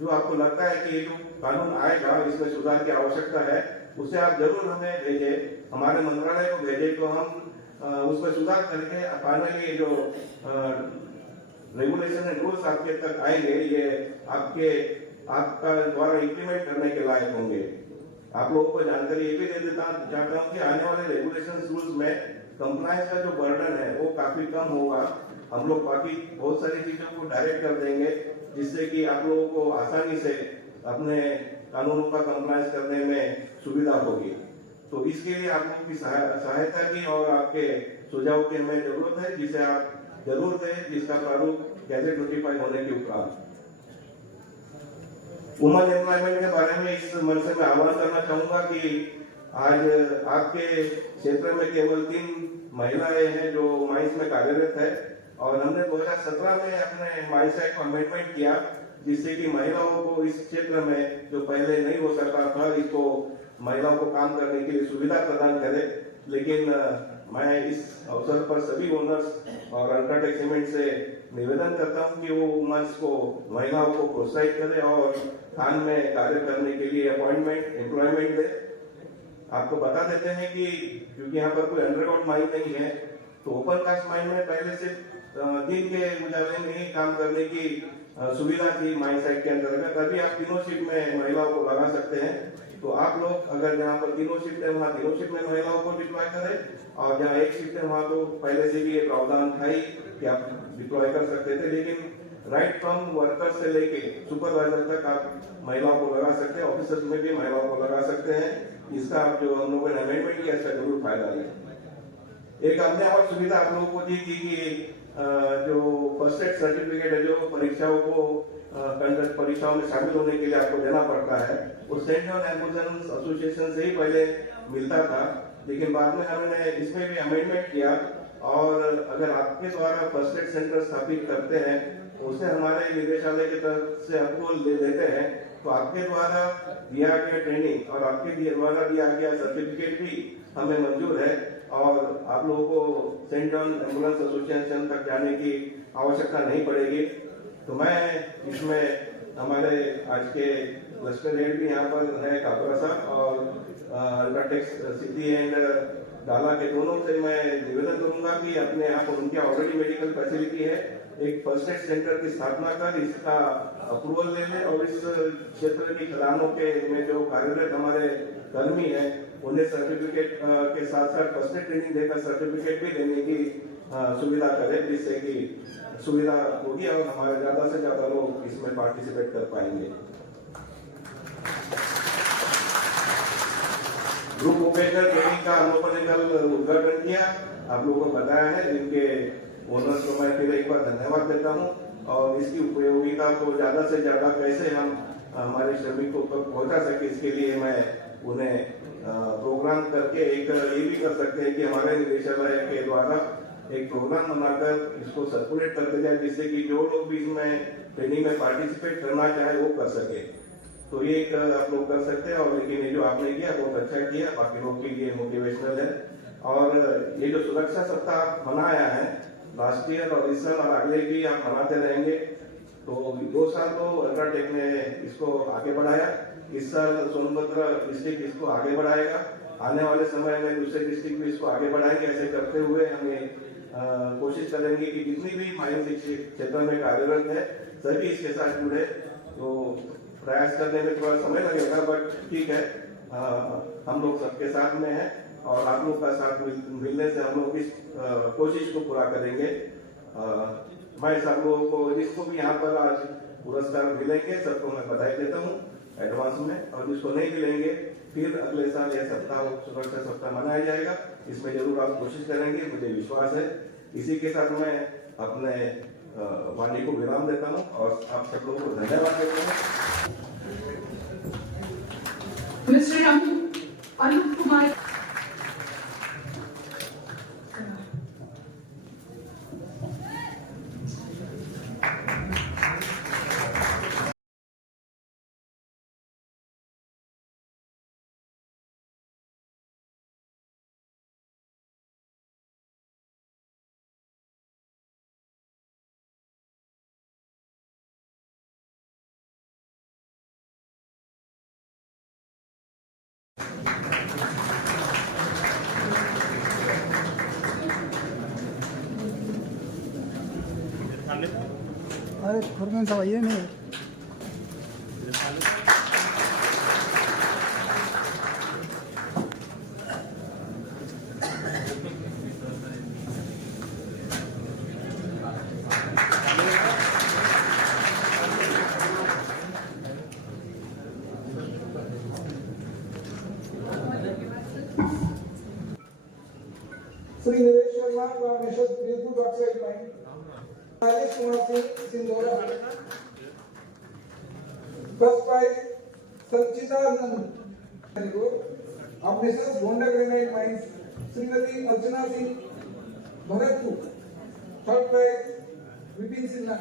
जो आपको लगता है कि ये जो कानून आएगा इसमें सुधार की आवश्यकता है, उसे आप जरूर हमें भेजें, हमारे मंत्रालय को भेजें, तो हम उसमें सुधार करके फाइनली जो रेगुलेशन एंड रूल्स आपके तक आएंगे ये आपका द्वारा इम्प्लीमेंट करने के लायक होंगे। आप लोगों को जानकारी ये भी दे देता चाहता हूँ कि आने वाले रेगुलेशन रूल्स में कंप्लायंस का जो बर्डन है वो काफी कम होगा। हम लोग बाकी बहुत सारी चीजों को डायरेक्ट कर देंगे, जिससे कि आप लोगों को आसानी से अपने कानूनों का कंप्लायंस करने में सुविधा होगी। तो इसके लिए आप लोगों की सहायता की और आपके सुझाव की हमें जरूरत है, जिसे आप जरूर दें, जिसका प्रारूप गैजेट नोटिफाई होने के उपरांत। वुमन एम्प्लॉयमेंट के बारे में इस मंच से मैं आह्वान करना चाहूंगा कि आज आपके क्षेत्र में केवल 3 महिलाएं हैं जो माइंस में कार्यरत है, और हमने 2017 में अपने माइंस एक्ट को अमेंडमेंट किया, जिससे कि महिलाओं को इस क्षेत्र में जो पहले नहीं हो सकता था, इसको महिलाओं को काम करने के लिए सुविधा प्रदान करे। लेकिन मैं इस अवसर पर सभी ओनर्स और अल्ट्राटेक सीमेंट से निवेदन करता हूं कि वो वुमेन्स को, महिलाओं को प्रोत्साहित करे और थान में कार्य करने के लिए अपॉइंटमेंट, एम्प्लॉयमेंट दे। आपको बता देते हैं कि क्योंकि यहाँ पर कोई अंडरग्राउंड माइन नहीं है, तो ओपन कास्ट माइन में पहले से दिन के उजाले में ही काम करने की सुविधा थी माइंस एक्ट के अंतर्गत। अभी आप तीनों शिफ्ट में महिलाओं को लगा सकते हैं। तो आप लोग अगर जहाँ पर तीनों शिफ्ट है वहाँ तीनों शिफ्ट में महिलाओं को डिप्लॉय करें, और जहाँ एक शिफ्ट है वहाँ तो पहले से भी ये प्रावधान था ही कि आप डिप्लॉय कर सकते थे, लेकिन राइट फ्रॉम वर्कर से लेके सुपरवाइजर तक आप महिलाओं को लगा सकते हैं, ऑफिसर्स में भी महिलाओं को लगा सकते हैं। इसका जो हम लोगों ने अमेंडमेंट किया इसका जरूर फायदा लें। एक हमने और सुविधा आप लोगों को दी थी कि जो फर्स्ट एड सर्टिफिकेट है जो परीक्षाओं को परीक्षाओं में शामिल होने के लिए आपको देना पड़ता है, वो सेंट जॉन एम्बुलेंस एसोसिएशन से ही पहले मिलता था, लेकिन बाद में हमने इसमें भी अमेंडमेंट किया, और अगर आपके द्वारा फर्स्ट एड सेंटर स्थापित करते हैं उसे हमारे निदेशालय की तरफ से अप्रूवल दे देते हैं, तो आपके द्वारा दिया गया ट्रेनिंग और आपके द्वारा दिया गया सर्टिफिकेट भी हमें मंजूर है, और आप लोगों को सेंट जॉन एम्बुलेंस एसोसिएशन तक जाने की आवश्यकता नहीं पड़ेगी। तो मैं इसमें हमारे आज के क्लस्टर हेड भी यहाँ पर है कापरा साहब, और अल्ट्राटेक सिटी एंड डाला के दोनों से मैं निवेदन करूंगा कि अपने यहाँ पर उनके ऑलरेडी मेडिकल फैसिलिटी है, एक फर्स्ट एड सेंटर की स्थापना कर इसका अप्रूवल ले लें, और इस क्षेत्र की खदानों के में जो कार्यरत हमारे कर्मी हैं उन्हें सर्टिफिकेट के साथ साथ फर्स्ट एड ट्रेनिंग देकर सर्टिफिकेट भी देने की सुविधा करें, जिससे कि सुविधा होगी और हमारे ज्यादा से ज्यादा लोग इसमें पार्टिसिपेट कर पाएंगे। ग्रुप वोकेशनल ट्रेनिंग का हम लोगों ने कल उद्घाटन किया, आप लोगों को बताया है, जिनके ओनर्स को मैं फिर एक बार धन्यवाद देता हूँ, और इसकी उपयोगिता को ज्यादा से ज्यादा कैसे हम हमारे श्रमिकों तक पहुंचा सके इसके लिए मैं उन्हें प्रोग्राम करके एक ये भी कर सकते हैं कि हमारे निदेशालय के द्वारा एक प्रोग्राम बनाकर इसको सर्कुलेट करते जाए, जिससे कि जो लोग भी इसमें ट्रेनिंग में पार्टिसिपेट करना चाहे वो कर सके। तो ये एक आप लोग कर सकते हैं। और लेकिन ये जो आपने किया बहुत अच्छा किया, बाकी लोग के लिए मोटिवेशनल है। और ये जो सुरक्षा सप्ताह मनाया है लास्ट ईयर और इस साल और अगले भी आप मनाते रहेंगे। तो 2 साल तो अल्ट्राटेक ने इसको आगे बढ़ाया, इस साल सोनभद्र डिस्ट्रिक्ट इसको आगे बढ़ाएगा, आने वाले समय में दूसरे डिस्ट्रिक्ट भी इसको आगे बढ़ाएंगे। ऐसे करते हुए हमें कोशिश करेंगे कि जितनी भी माइंस क्षेत्र में कार्यरत है सभी इसके साथ जुड़े। तो प्रयास करने में थोड़ा समय लगेगा, बट ठीक है, हम लोग सबके साथ में हैं और आप लोग का साथ मिलने से हम लोग इस कोशिश को पूरा करेंगे। मैं सब लोगों को जिसको भी यहाँ पर आज पुरस्कार मिलेंगे सबको मैं बधाई देता हूँ एडवांस में, और जिसको नहीं मिलेंगे फिर अगले साल यह सप्ताह सुरक्षा सप्ताह मनाया जाएगा। इसमें जरूर आप कोशिश करेंगे, मुझे विश्वास है। इसी के साथ मैं अपने वाणी को विराम देता हूँ और आप सब लोगों को धन्यवाद देता हूँ। मिस्टर अनूप कुमार। अरे खुरगन साहब आइए नहीं। श्री निवेश शर्मा मिशन बिल्कुल doctor Rajesh Kumar Singh Sindhora. First prize Sanchitanand of Mrs Gonda granite mines Shrimati Archana Singh Bharatpur. Third prize Vipin Sinha.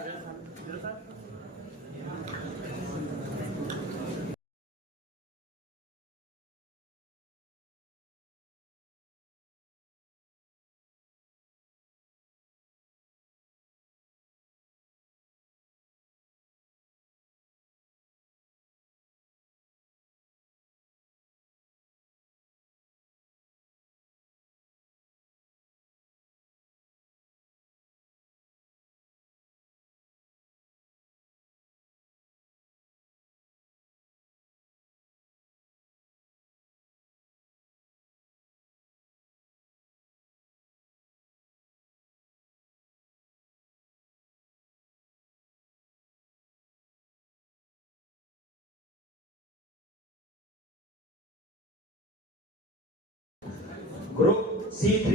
Group C3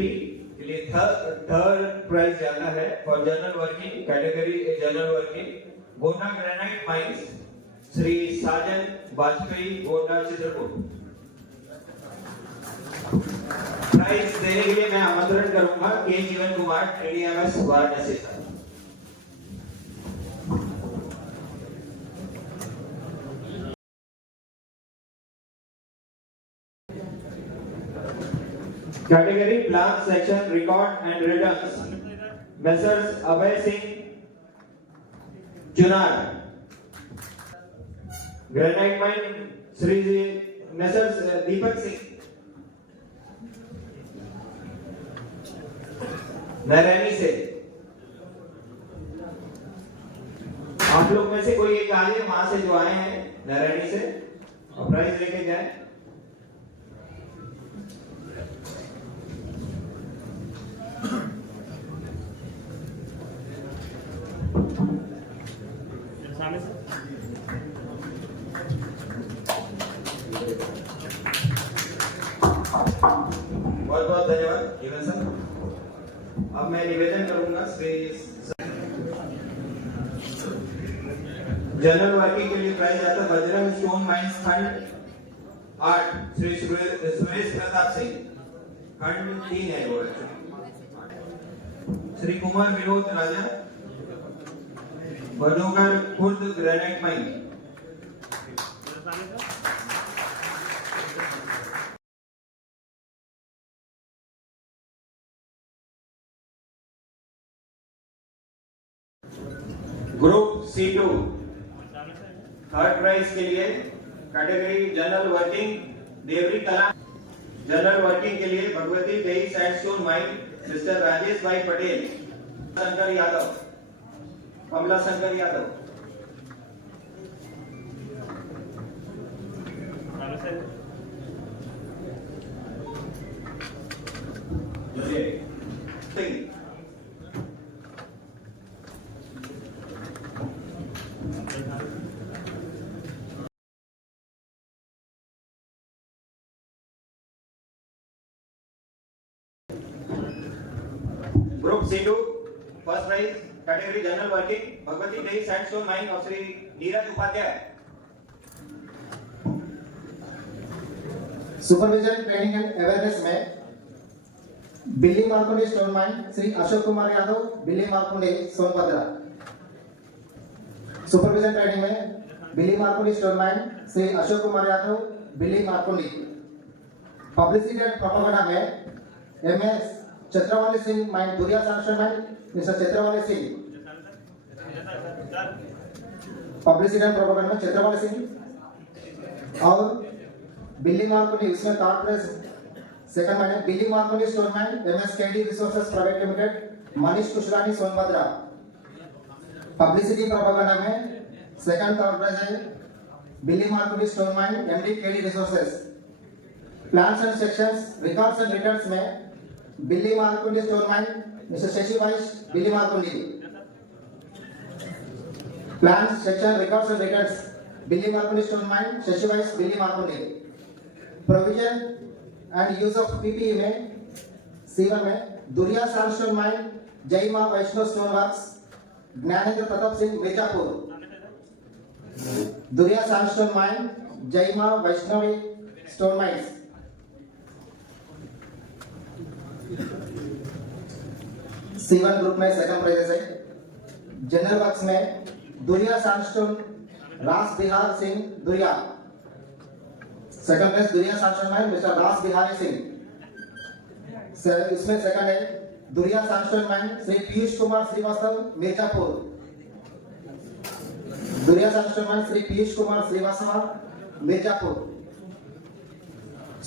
के लिए थर्ड प्राइज जाना है for general working category general working Gonda granite mines Shri Sajan Vajpayee Gonda Chitrakoot. Prize देने के लिए मैं आमंत्रण करूंगा के जीवन कुमार TDMS वाराणसी का। Category plan section record and returns messrs Abhay Singh Chunar. Granite mine Shri messrs Deepak Singh Narayani से। आप लोग में से कोई एक आगे वहां से जो आए हैं नारायणी से और प्राइज लेके जाए। बहुत बहुत धन्यवाद जीवन सर। अब मैं निवेदन करूंगा श्री जनरल वर्किंग के लिए प्राइज आता है बजरंग स्टोन माइंस खंड 8 श्री सुरेश प्रताप सिंह। खंड 3 है वो। Shri Kumar Vinod Raja, Badogar Khurd granite mine. Group C2 third prize के लिए कैटेगरी जनरल वर्किंग देवरी कला, जनरल वर्किंग के लिए Bhagwati Dei sandstone mine mister Rajesh bhai Patel, Shankar Yadav, Kamla Shankar Yadav. Group C2 first prize category general working Bhagwati Dei sandstone mine और Shri Neeraj Upadhyay. Supervision training and awareness में Billi Markundi stone mine Shri Ashok Kumar Yadav, Billi Markundi Sonbhadra. Supervision training में Billi Markundi stone mine Shri Ashok Kumar Yadav, Billi Markundi. Publicity and propaganda में MS Chhatrawali Singh mine Duriya sanction mine mister Chhatrawali Singh. Publicity and propaganda में छत्रवाली सिंह और बिल्ली मार्कुंडी इसमें third prize second mine Billi Markundi stone mine MSKD resources private limited Manish Kushrani Sonbhadra. Publicity propaganda में second third prize है Billi Markundi stone mine MD KD resources. Plans and sections records and returns में Billi Markundi stone mine mister Shashi Vaish, Billi Markundi. Plans section records and returns Billi Markundi stone mine Shashi Vaish, Billi Markundi. Provision and use of PPE में C1 में Duriya sandstone mine Jai मां Vaishno stone works Gyanendra Pratap Singh Mirzapur. Duriya sandstone mine Jai Maa Vaishnavi stone mines. C1 group में second prize है। General works में Duriya sandstone Ras Bihar Singh Duriya. Second prize Duriya sandstone mine mister Ras Bihari Singh. इसमें second है Duriya sandstone mine Shri Piyush Kumar Srivastava Mirzapur. Duriya sandstone mine Shri Piyush Kumar Srivastava Mirzapur.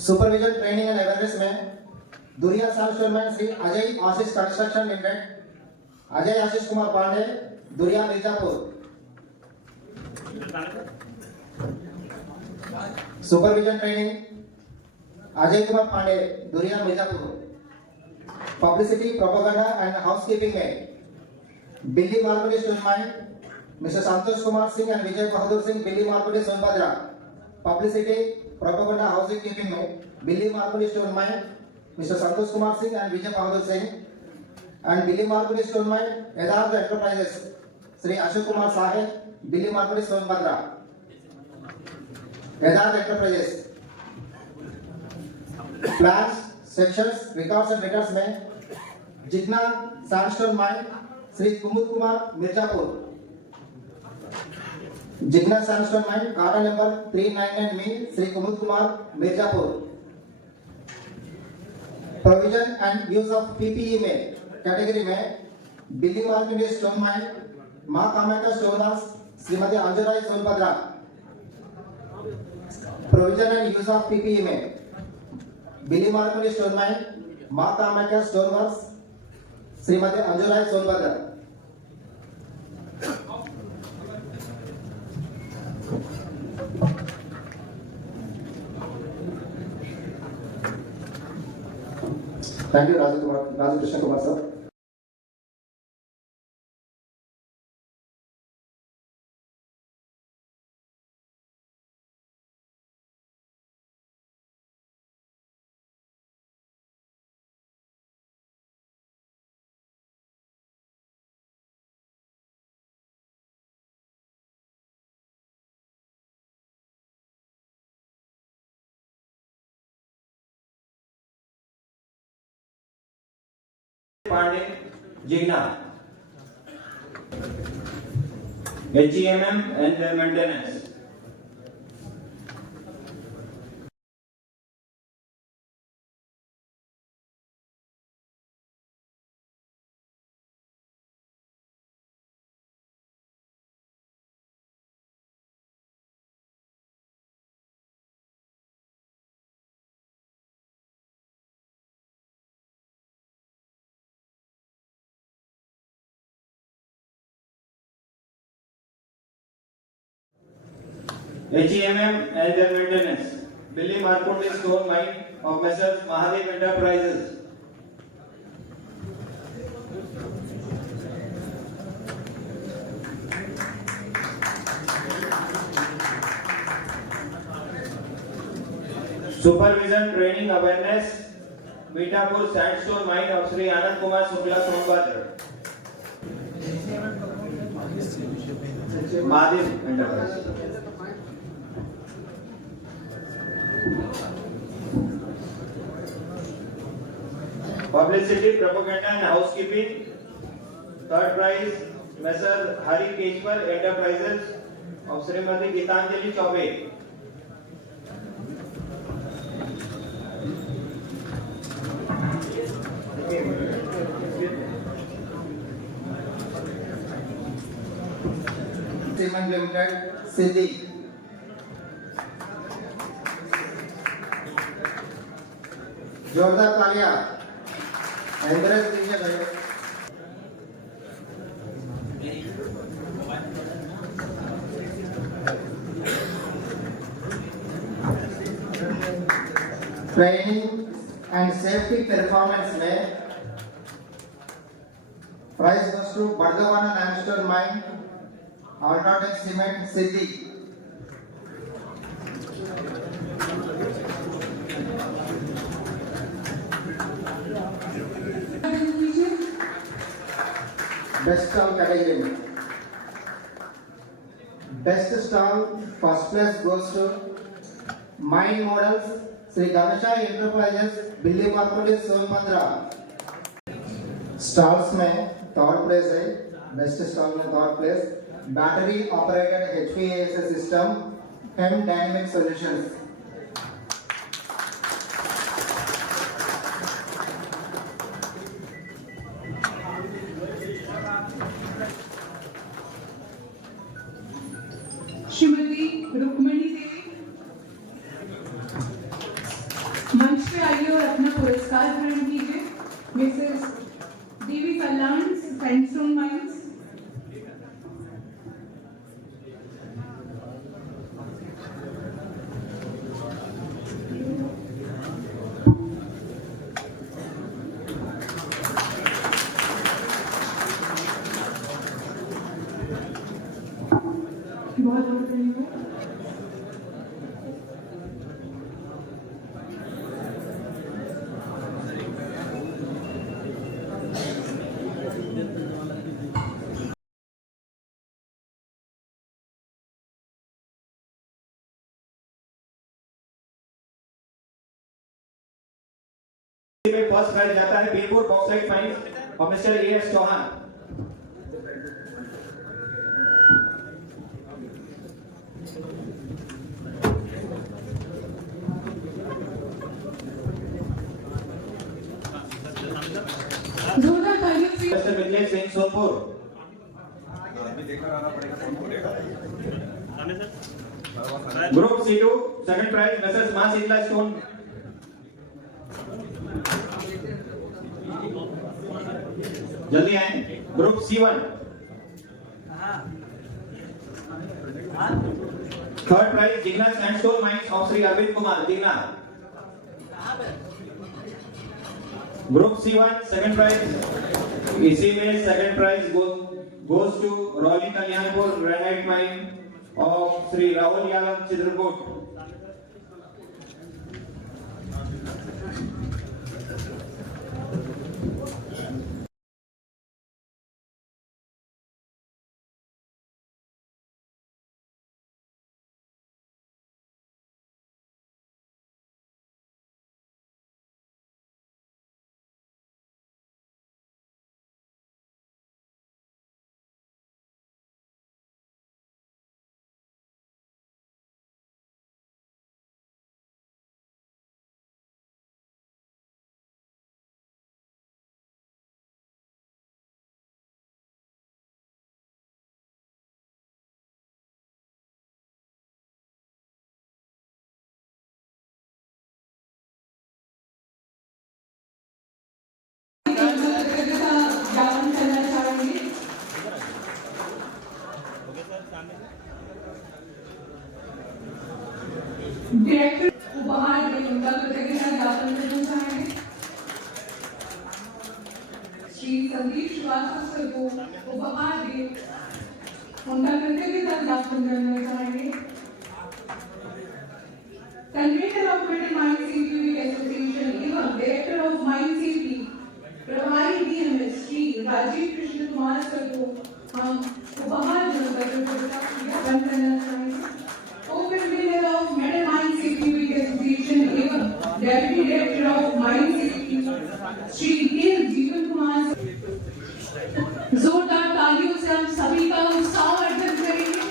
Supervision training and awareness में Duriya sandstone mine Shri Ajay Ashish construction limited, Ajay Ashish Kumar Pandey, Duriya Mirzapur. Supervision training Ajay Kumar Pandey, Duriya Mirzapur. Publicity propaganda and housekeeping में Billi Markundi stone mine mister Santosh Kumar Singh and Vijay Bahadur Singh, Billi Markundi Sonbhadra. Publicity propaganda housing keeping में Billi Markundi stone mine mister Santosh Kumar Singh and Vijay Bahadur Singh and Billi Markundi stone mine Yatharth enterprises Shri Ashok Kumar साहेब, Billi Markundi Sonbhadra. Yatharth enterprises. Plans sections records and returns में Jitna sandstone mine Shri Kumud Kumar Mirzapur. Jitna sandstone mine काटा number 399 में Shri Kumud Kumar Mirzapur. Provision and use of PPE में category में Billi Markundi stone mine Maa Kamakhya stone works Shrimati Anjurai Sonbhadra. Provision and use of PPE में Billi Markundi stone mine Maa Kamakhya stone works Shrimati Anjurai Sonbhadra. Thank you Raju Krishna Kumar sir. Pandey, Jigna. HEMM and maintenance. HEMM and their maintenance. Billy Marcotte Stone Mine of Messrs. Mahadev Enterprises. Supervision Training Awareness. Meetapur Sandstone Mine of Sri Anand Kumar Shukla Sonbhadra. Mahadev Enterprises. Publicity, propaganda and housekeeping. Third prize, Messrs. Hari Keshwar Enterprises of Srimati Gitanjali Chaube. Cement Limited, Siddhi. जोरदार तालियां encourage कीजिए भाई। Training and safety performance में prize goes to Bardwana sandstone mine UltraTech cement Sidhi. Best stall category में best stall first place goes to mine models Shri Ganeshay enterprises Billi market Sonbhadra. Stalls में third place है, best stall में third place battery operated HVAC system M dynamic solutions. Shrimati Rukmini Devi मंच पे आइए और अपना पुरस्कार ग्रहण कीजिए। Mrs Devi Kalyan sandstone mines. बहुत बहुत धन्यवाद। में फर्स्ट प्राइज जाता है बीरपुर बॉक्साइट माइंस और mister A.S. Chauhan. Mister Mithilesh Singh Sonpur. Group C2 second prize Mrs Maa Sheetla stone. जल्दी आए। Group C1 third prize Jigna sandstone mines of Shri Arvind Kumar Jigna. Group C1 second prize इसी में second prize goes to Rauli Kalyanpur granite mine of Shri Rahul Yadav Chitrakoot. उनका कृतज्ञता ज्ञापन करना चाहेंगे। श्री संदीप श्रीवास्तव सर को उपहार दे उनका कृतज्ञता ज्ञापन करना चाहेंगे। Convener of middle mind safety association एवं डायरेक्टर ऑफ माइंड सेफ्टी प्रभारी डीएमएस श्री राजीव कृष्ण कुमार सर को हम उपहार ज्ञापन करना चाहेंगे। Co-convener of Middle Mine Safety Week Association एवं Deputy Director of Mine Safety Shri के जीवन कुमार, जोरदार तालियों से हम सभी का उत्साहवर्धन करेंगे।